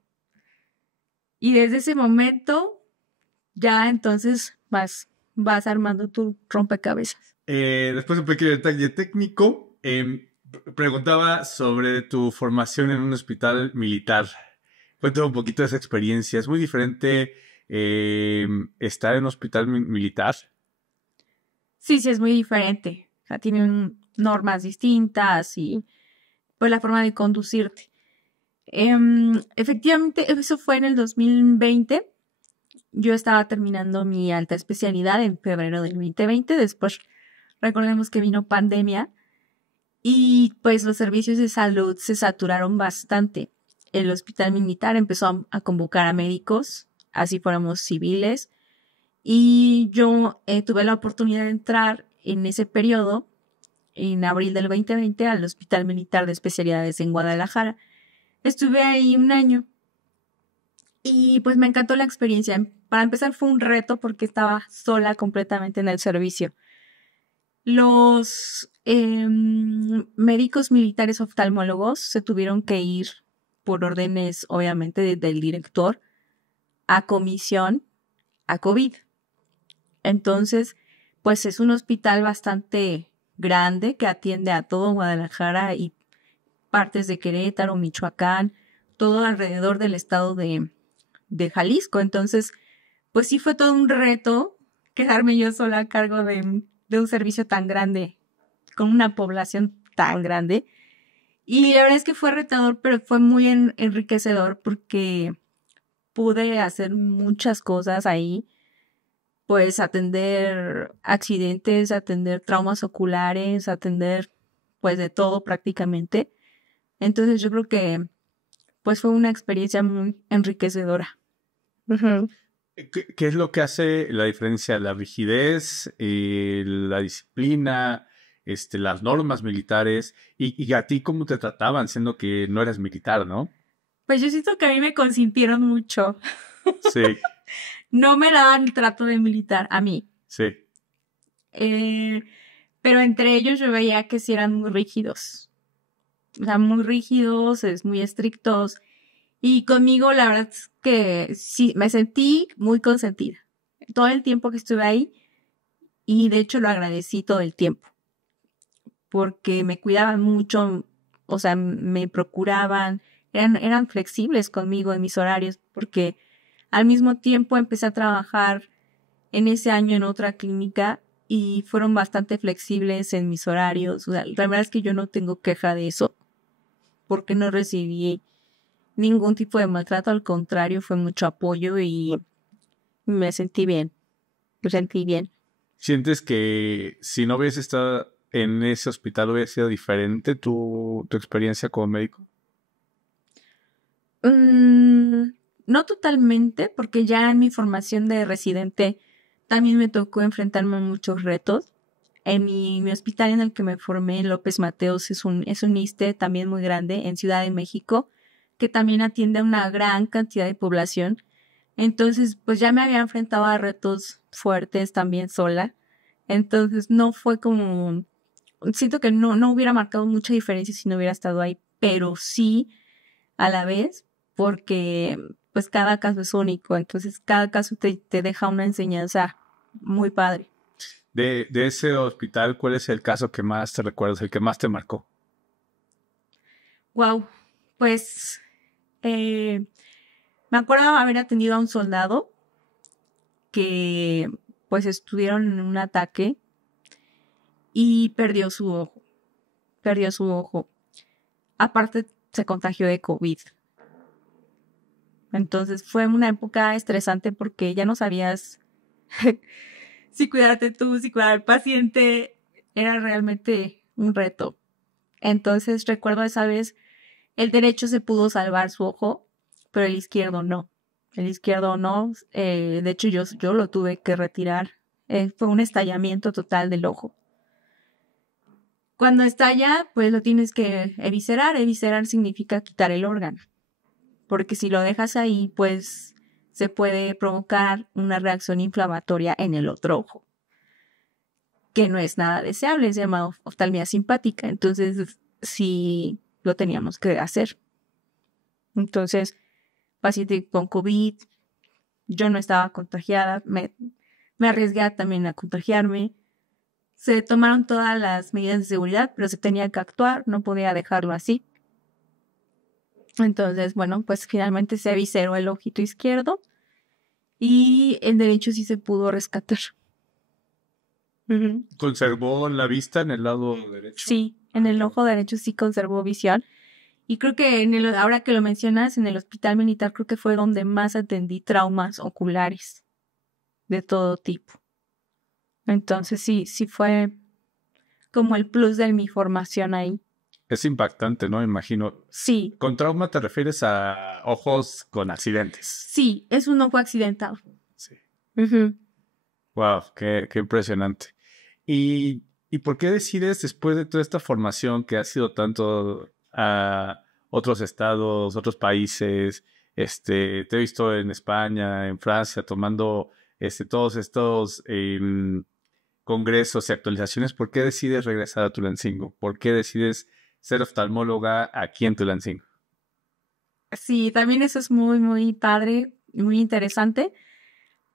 Y desde ese momento, ya entonces vas armando tu rompecabezas. Después un pequeño detalle técnico. Preguntaba sobre tu formación en un hospital militar. Cuéntame un poquito de esa experiencia. ¿Es muy diferente estar en un hospital militar? Sí, sí, es muy diferente. O sea, tienen normas distintas y pues la forma de conducirte. Efectivamente, eso fue en el 2020. Yo estaba terminando mi alta especialidad en febrero del 2020. Después, recordemos que vino pandemia y pues los servicios de salud se saturaron bastante. El hospital militar empezó a convocar a médicos, así fuéramos civiles, y yo tuve la oportunidad de entrar en ese periodo, en abril del 2020, al Hospital Militar de Especialidades en Guadalajara. Estuve ahí un año y pues me encantó la experiencia. Para empezar fue un reto porque estaba sola completamente en el servicio. Los médicos militares oftalmólogos se tuvieron que ir por órdenes, obviamente, del director a comisión a COVID. Entonces, pues es un hospital bastante grande que atiende a todo Guadalajara y partes de Querétaro, Michoacán, todo alrededor del estado de Jalisco. Entonces, pues sí fue todo un reto quedarme yo sola a cargo de un servicio tan grande, con una población tan grande. Y la verdad es que fue retador, pero fue muy enriquecedor porque pude hacer muchas cosas ahí, pues atender accidentes, atender traumas oculares, atender pues de todo prácticamente. Entonces yo creo que pues fue una experiencia muy enriquecedora. Ujú. ¿Qué es lo que hace la diferencia? ¿La rigidez, la disciplina, las normas militares? Y a ti cómo te trataban siendo que no eras militar, ¿no? Pues yo siento que a mí me consintieron mucho. Sí, No me daban el trato de militar a mí. sí. Eh, pero entre ellos yo veía que sí eran muy rígidos. O sea, muy rígidos, muy estrictos. Y conmigo la verdad es que sí, me sentí muy consentida. Todo el tiempo que estuve ahí, y de hecho lo agradecí todo el tiempo, porque me cuidaban mucho, o sea, me procuraban, eran flexibles conmigo en mis horarios, porque al mismo tiempo empecé a trabajar en ese año en otra clínica y fueron bastante flexibles en mis horarios. O sea, la verdad es que yo no tengo queja de eso, porque no recibí ningún tipo de maltrato, al contrario, fue mucho apoyo y me sentí bien, me sentí bien. ¿Sientes que si no hubieses estado en ese hospital hubiera sido diferente tu experiencia como médico? No totalmente, porque ya en mi formación de residente también me tocó enfrentarme a muchos retos. En mi hospital en el que me formé, López Mateos, es un ISSSTE también muy grande en Ciudad de México, que también atiende a una gran cantidad de población. Entonces, pues ya me había enfrentado a retos fuertes también sola. Entonces, no fue como... Siento que no hubiera marcado mucha diferencia si no hubiera estado ahí, pero sí a la vez, porque pues cada caso es único. Entonces, cada caso te deja una enseñanza muy padre. De ese hospital, ¿cuál es el caso que más te recuerdas, el que más te marcó? Wow, pues me acuerdo haber atendido a un soldado que pues estuvieron en un ataque y perdió su ojo. Aparte se contagió de COVID. Entonces fue una época estresante porque ya no sabías si cuidarte tú, si cuidar al paciente. Era realmente un reto. Entonces recuerdo esa vez, el derecho se pudo salvar su ojo, pero el izquierdo no. El izquierdo no. De hecho, yo lo tuve que retirar. Fue un estallamiento total del ojo. Cuando estalla, pues lo tienes que eviscerar. Eviscerar significa quitar el órgano. Porque si lo dejas ahí, pues se puede provocar una reacción inflamatoria en el otro ojo, que no es nada deseable, es llamado oftalmia simpática. Entonces, sí lo teníamos que hacer. Entonces, paciente con COVID, yo no estaba contagiada, me arriesgué también a contagiarme. Se tomaron todas las medidas de seguridad, pero se tenía que actuar, no podía dejarlo así. Entonces, bueno, pues finalmente se evisceró el ojito izquierdo y el derecho sí se pudo rescatar. ¿Conservó la vista en el lado derecho? Sí, en el ojo derecho sí conservó visión. Y creo que ahora que lo mencionas, en el hospital militar creo que fue donde más atendí traumas oculares de todo tipo. Entonces sí fue como el plus de mi formación ahí. Es impactante, ¿no? Imagino. Sí. ¿Con trauma te refieres a ojos con accidentes? Sí, es un ojo accidentado. Sí. Uh-huh. Wow, qué impresionante. ¿Y por qué decides, después de toda esta formación que ha sido tanto a otros estados, otros países, te he visto en España, en Francia, tomando todos estos congresos y actualizaciones, ¿por qué decides regresar a Tulancingo? ¿Por qué decides ser oftalmóloga aquí en Tulancingo? Sí, también eso es muy, muy padre, muy interesante,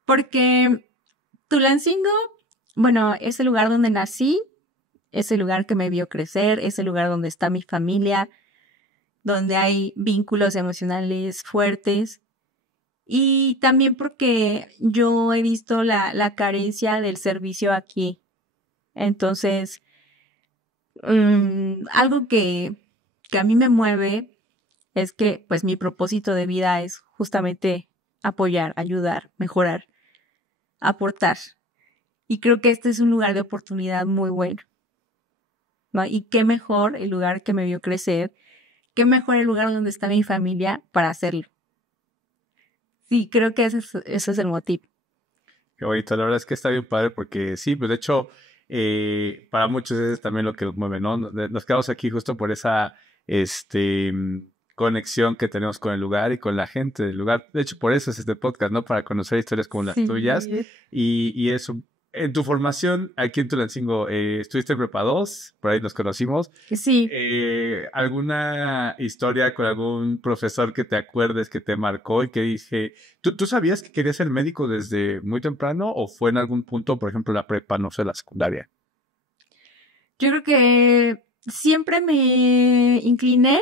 porque Tulancingo, bueno, es el lugar donde nací, es el lugar que me vio crecer, es el lugar donde está mi familia, donde hay vínculos emocionales fuertes, y también porque yo he visto la carencia del servicio aquí. Entonces, algo que a mí me mueve es que pues mi propósito de vida es justamente apoyar, ayudar, mejorar, aportar. Y creo que este es un lugar de oportunidad muy bueno, ¿no? Y qué mejor el lugar que me vio crecer, qué mejor el lugar donde está mi familia para hacerlo. Sí, creo que ese es el motivo. Qué bonito, la verdad es que está bien padre porque sí, pues de hecho, para muchos es también lo que nos mueve, ¿no? Nos quedamos aquí justo por esa conexión que tenemos con el lugar y con la gente del lugar. De hecho, por eso es este podcast, ¿no? Para conocer historias como las tuyas. Y eso. En tu formación aquí en Tulancingo, estuviste en Prepa 2, por ahí nos conocimos. Sí. ¿Alguna historia con algún profesor que te acuerdes que te marcó y que dije, ¿tú sabías que querías ser médico desde muy temprano o fue en algún punto, por ejemplo, la prepa, no sé, la secundaria? Yo creo que siempre me incliné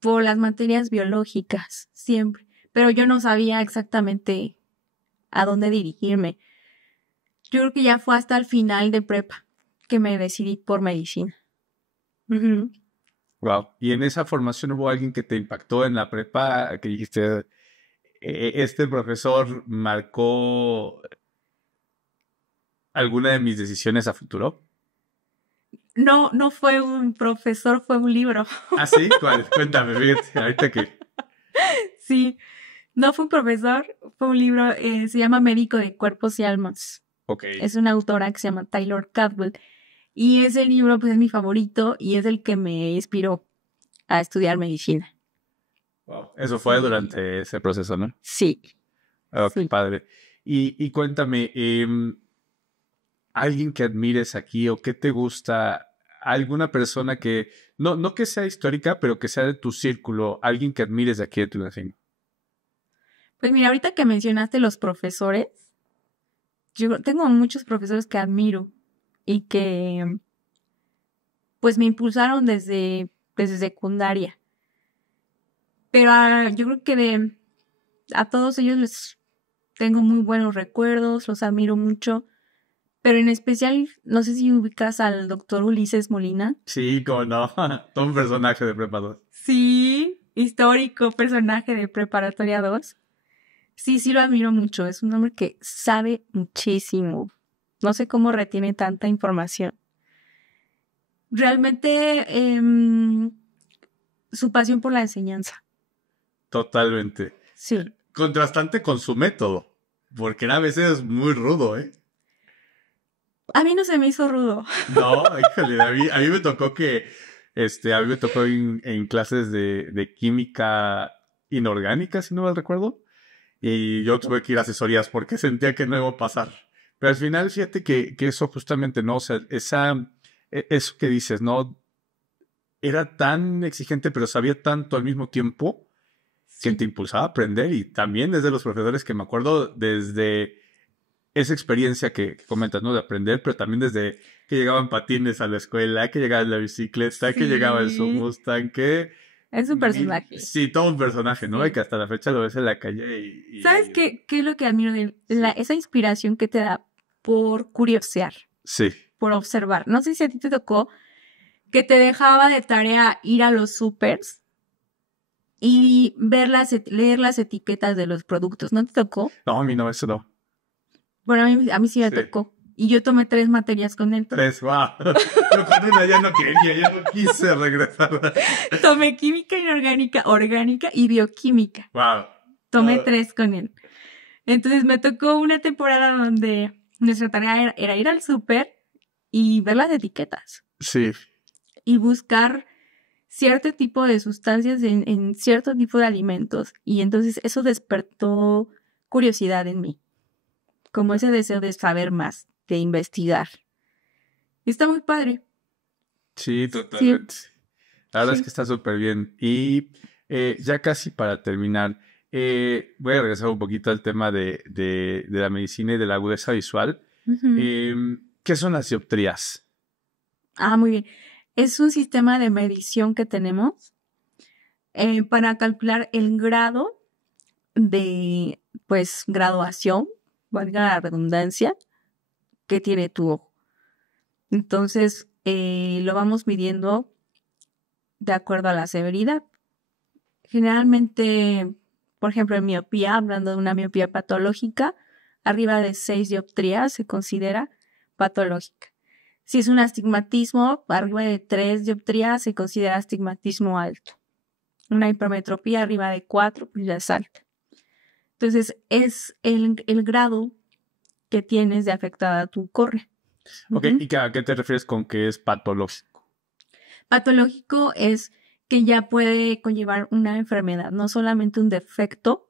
por las materias biológicas, siempre, pero yo no sabía exactamente a dónde dirigirme. Yo creo que ya fue hasta el final de prepa que me decidí por medicina. Uh-huh. Wow. ¿Y en esa formación hubo alguien que te impactó en la prepa, que dijiste, este profesor marcó alguna de mis decisiones a futuro? No fue un profesor, fue un libro. ¿Ah, sí? ¿Cuál? Cuéntame, fíjate, ahorita que... Sí, no fue un profesor, fue un libro, se llama Médico de Cuerpos y Almas. Ok. Es una autora que se llama Taylor Cadwell. Y ese libro pues es mi favorito y es el que me inspiró a estudiar medicina. Wow. Eso fue durante ese proceso, ¿no? Sí, Oh, qué sí. padre. Y cuéntame, alguien que admires aquí o que te gusta, alguna persona que, no que sea histórica, pero que sea de tu círculo, alguien que admires de aquí de Tulancingo. Pues mira, ahorita que mencionaste los profesores, yo tengo muchos profesores que admiro y que pues me impulsaron desde secundaria. Pero yo creo que a todos ellos les tengo muy buenos recuerdos, los admiro mucho. Pero en especial, no sé si ubicas al doctor Ulises Molina. Sí, cómo no. Todo un personaje de Prepa 2. Sí, histórico personaje de Preparatoria 2. Sí, sí lo admiro mucho. Es un hombre que sabe muchísimo. No sé cómo retiene tanta información. Realmente su pasión por la enseñanza. Totalmente. Sí. Contrastante con su método, porque era a veces muy rudo, ¿eh? A mí no se me hizo rudo. No, híjole, a mí me tocó a mí me tocó en clases de química inorgánica, si no mal recuerdo, y yo tuve que ir a asesorías porque sentía que no iba a pasar. Pero al final, fíjate que eso justamente, ¿no? O sea, eso que dices, ¿no? Era tan exigente, pero sabía tanto al mismo tiempo que te impulsaba a aprender, y también desde los profesores que me acuerdo, desde esa experiencia que comentas, ¿no? De aprender, pero también desde que llegaban patines a la escuela, que llegaba en la bicicleta, que llegaba en su Sí. Mustang, que... Es un personaje. Sí, todo un personaje, ¿no? Sí. Y que hasta la fecha lo ves en la calle ¿Sabes qué es lo que admiro de él? Sí. Esa inspiración que te da por curiosear, Sí. por observar. No sé si a ti te tocó que te dejaba de tarea ir a los supers y leer las etiquetas de los productos. ¿No te tocó? No, a mí no, eso no. Bueno, a mí sí me Sí. tocó. Y yo tomé 3 materias con él. 3, wow. Yo con una ya no quería, ya no quise regresar. Tomé química inorgánica, orgánica y bioquímica. Wow. Tomé 3 con él. Entonces me tocó una temporada donde nuestra tarea era ir al súper y ver las etiquetas. Sí. Y buscar cierto tipo de sustancias en cierto tipo de alimentos. Y entonces eso despertó curiosidad en mí. Como ese deseo de saber más, de investigar. Está muy padre. Sí, totalmente. Sí. La verdad es Sí. que está súper bien. Y ya casi para terminar, voy a regresar un poquito al tema de la medicina y de la agudeza visual. Uh-huh. ¿Qué son las dioptrías? Muy bien. Es un sistema de medición que tenemos para calcular el grado de, pues, graduación, valga la redundancia, que tiene tu ojo. Entonces, lo vamos midiendo de acuerdo a la severidad. Generalmente, por ejemplo, en miopía, hablando de una miopía patológica, arriba de 6 dioptrías se considera patológica. Si es un astigmatismo, arriba de 3 dioptrías se considera astigmatismo alto. Una hipermetropía arriba de 4, pues ya es alta. Entonces, es el grado que tienes de afectada tu córnea. Ok, ¿y a qué te refieres con que es patológico? Patológico es que ya puede conllevar una enfermedad, no solamente un defecto,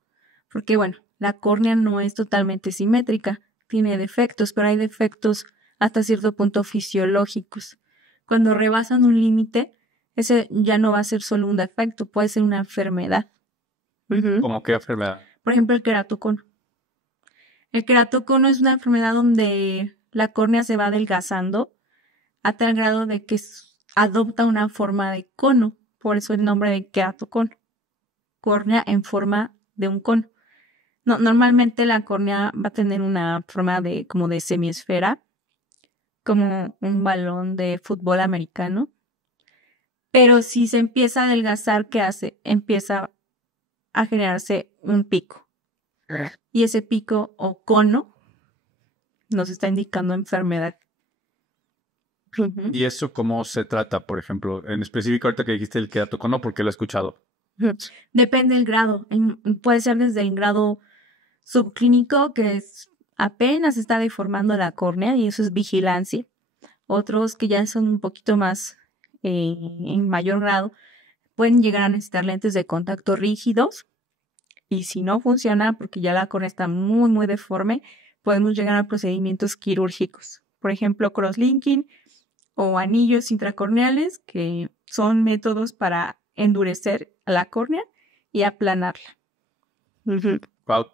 porque bueno, la córnea no es totalmente simétrica, tiene defectos, pero hay defectos hasta cierto punto fisiológicos. Cuando rebasan un límite, ese ya no va a ser solo un defecto, puede ser una enfermedad. ¿Cómo qué enfermedad? Por ejemplo, el queratocono. El queratocono es una enfermedad donde la córnea se va adelgazando a tal grado de que adopta una forma de cono, por eso el nombre de queratocono. Córnea en forma de un cono. No, normalmente la córnea va a tener una forma como de semiesfera, como un balón de fútbol americano. Pero si se empieza a adelgazar, ¿qué hace? Empieza a generarse un pico. Y ese pico o cono nos está indicando enfermedad. ¿Y eso cómo se trata, por ejemplo? En específico, ahorita que dijiste el queratocono, porque lo he escuchado. Depende del grado. Puede ser desde el grado subclínico, que es apenas está deformando la córnea y eso es vigilancia. Otros que ya son un poquito más en mayor grado pueden llegar a necesitar lentes de contacto rígidos y si no funciona porque ya la córnea está muy, muy deforme, podemos llegar a procedimientos quirúrgicos. Por ejemplo, crosslinking o anillos intracorneales, que son métodos para endurecer la córnea y aplanarla. Wow.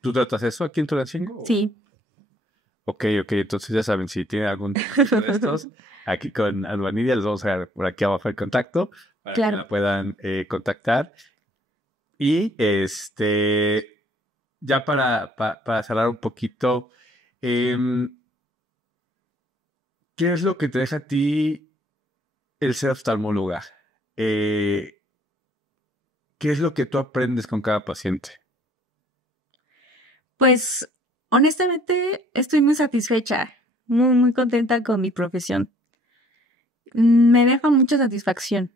¿Tú tratas eso aquí en Tulancingo? Sí. Ok, entonces ya saben, si tienen algún de estos, aquí con Albanidia les vamos a dejar por aquí abajo el contacto para que la puedan contactar. Y ya para cerrar un poquito, ¿qué es lo que te deja a ti el ser oftalmóloga? ¿Qué es lo que tú aprendes con cada paciente? Pues, honestamente, estoy muy satisfecha, muy, muy contenta con mi profesión. Me deja mucha satisfacción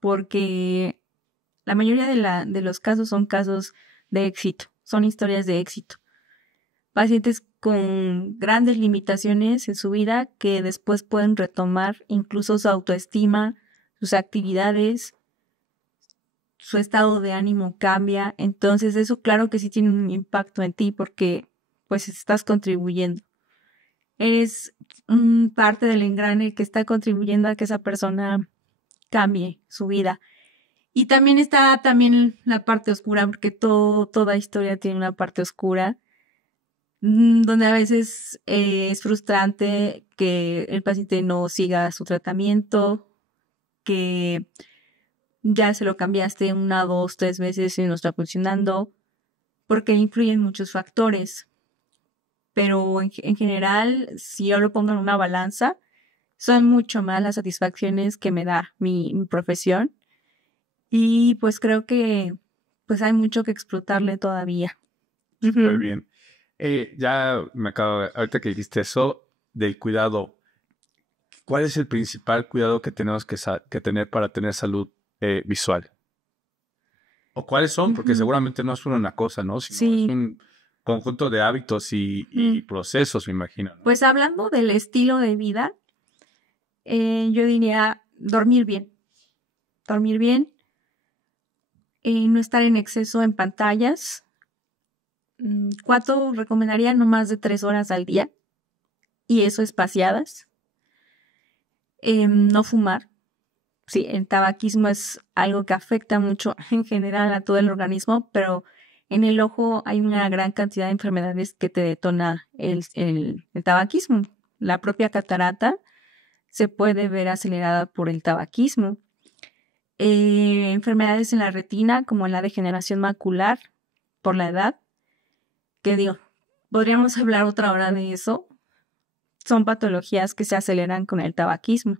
porque la mayoría de los casos son casos de éxito, son historias de éxito. Pacientes con grandes limitaciones en su vida que después pueden retomar incluso su autoestima, sus actividades, su estado de ánimo cambia. Entonces eso claro que sí tiene un impacto en ti porque pues estás contribuyendo. Eres parte del engrane que está contribuyendo a que esa persona cambie su vida. Y también está la parte oscura, porque toda historia tiene una parte oscura, donde a veces es frustrante que el paciente no siga su tratamiento, que ya se lo cambiaste 1, 2, 3 veces y no está funcionando, porque influyen muchos factores. Pero en general, si yo lo pongo en una balanza, son mucho más las satisfacciones que me da mi profesión. Y pues creo que pues hay mucho que explotarle todavía. Muy bien. Ahorita que dijiste eso del cuidado, ¿cuál es el principal cuidado que tenemos que tener para tener salud visual? ¿O cuáles son? Porque seguramente no es una cosa, ¿no? Sino es un conjunto de hábitos y procesos, me imagino, ¿no? Pues hablando del estilo de vida, yo diría dormir bien. Dormir bien, no estar en exceso en pantallas. 4 recomendaría no más de 3 horas al día, y eso espaciadas. No fumar. Sí, el tabaquismo es algo que afecta mucho en general a todo el organismo, pero en el ojo hay una gran cantidad de enfermedades que te detona el tabaquismo. La propia catarata se puede ver acelerada por el tabaquismo. Enfermedades en la retina, como la degeneración macular por la edad, que digo, podríamos hablar otra hora de eso. Son patologías que se aceleran con el tabaquismo.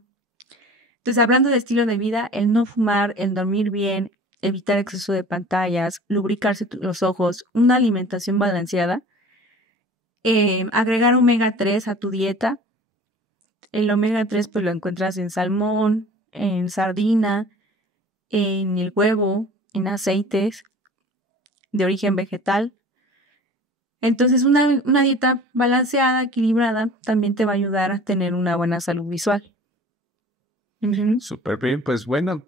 Entonces, hablando de estilo de vida, el no fumar, el dormir bien, evitar exceso de pantallas, lubricarse los ojos, una alimentación balanceada, agregar omega 3 a tu dieta. El omega 3 pues lo encuentras en salmón, en sardina, en el huevo, en aceites de origen vegetal. Entonces, una dieta balanceada, equilibrada, también te va a ayudar a tener una buena salud visual. Súper bien, pues bueno,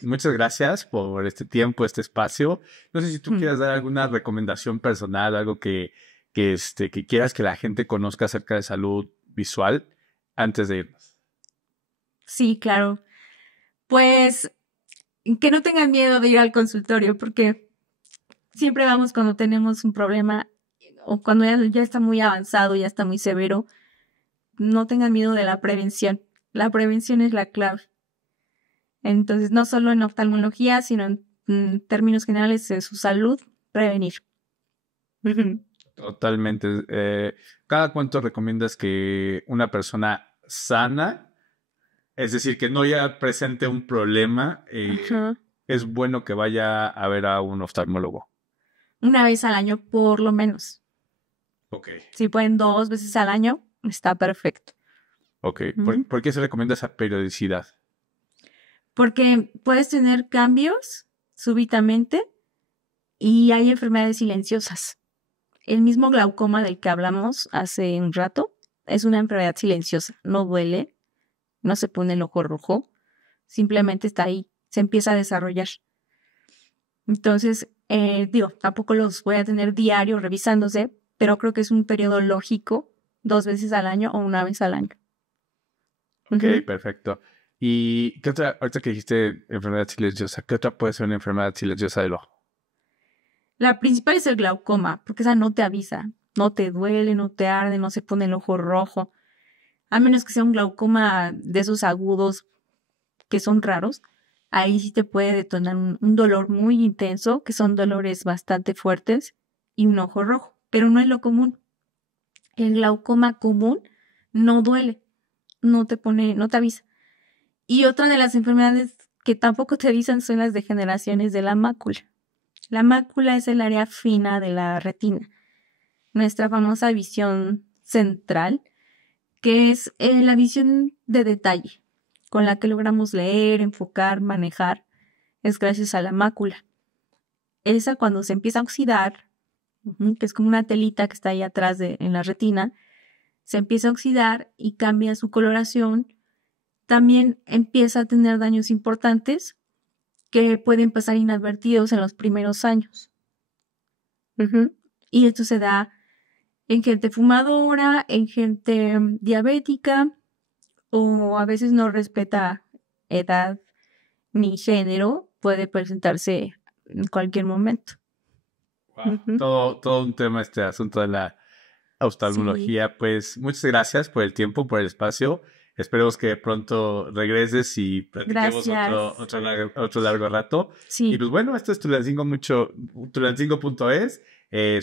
muchas gracias por este tiempo, este espacio. No sé si tú quieras dar alguna recomendación personal, algo que quieras que la gente conozca acerca de salud visual antes de irnos. Sí, claro. Pues que no tengan miedo de ir al consultorio, porque siempre vamos cuando tenemos un problema o cuando ya está muy avanzado, ya está muy severo. No tengan miedo de la prevención. La prevención es la clave. Entonces, no solo en oftalmología, sino en términos generales de su salud, prevenir. Totalmente. ¿Cada cuánto recomiendas que una persona sana, es decir, que no ya presente un problema, es bueno que vaya a ver a un oftalmólogo? 1 vez al año, por lo menos. Ok. Si pueden 2 veces al año, está perfecto. Ok. ¿Por qué se recomienda esa periodicidad? porque puedes tener cambios súbitamente y hay enfermedades silenciosas. El mismo glaucoma del que hablamos hace un rato es una enfermedad silenciosa. No duele, no se pone el ojo rojo, simplemente está ahí, se empieza a desarrollar. Entonces, tampoco los voy a tener diario revisándose, pero creo que es un periodo lógico, 2 veces al año o 1 vez al año. Ok, perfecto. ¿Y qué otra, ahorita que dijiste enfermedad silenciosa, qué otra puede ser una enfermedad silenciosa del ojo? La principal es el glaucoma, porque esa no te avisa, no te duele, no te arde, no se pone el ojo rojo, a menos que sea un glaucoma de esos agudos que son raros. Ahí sí te puede detonar un dolor muy intenso, que son dolores bastante fuertes, y un ojo rojo, pero no es lo común. El glaucoma común no duele, no te avisa. Y otra de las enfermedades que tampoco te avisan son las degeneraciones de la mácula. La mácula es el área fina de la retina, nuestra famosa visión central, que es la visión de detalle, con la que logramos leer, enfocar, manejar, es gracias a la mácula. Esa cuando se empieza a oxidar, que es como una telita que está ahí atrás en la retina, se empieza a oxidar y cambia su coloración, también empieza a tener daños importantes que pueden pasar inadvertidos en los primeros años. Y esto se da en gente fumadora, en gente diabética, o a veces no respeta edad ni género, puede presentarse en cualquier momento. Wow. Todo un tema este asunto de la oftalmología. Sí. Pues muchas gracias por el tiempo, por el espacio. Esperemos que pronto regreses y platiquemos otro largo rato. Sí. Y pues bueno, esto es Tulancingo.es.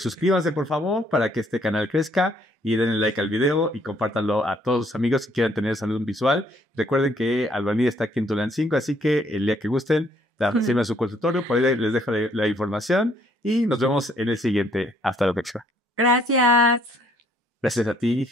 Suscríbanse por favor para que este canal crezca y denle like al video y compártanlo a todos sus amigos que quieran tener salud visual. Recuerden que Albanida está aquí en Tulancingo, así que el día que gusten, reciban su consultorio, por ahí les dejo la información y nos vemos en el siguiente. Hasta la próxima. Gracias. Gracias a ti.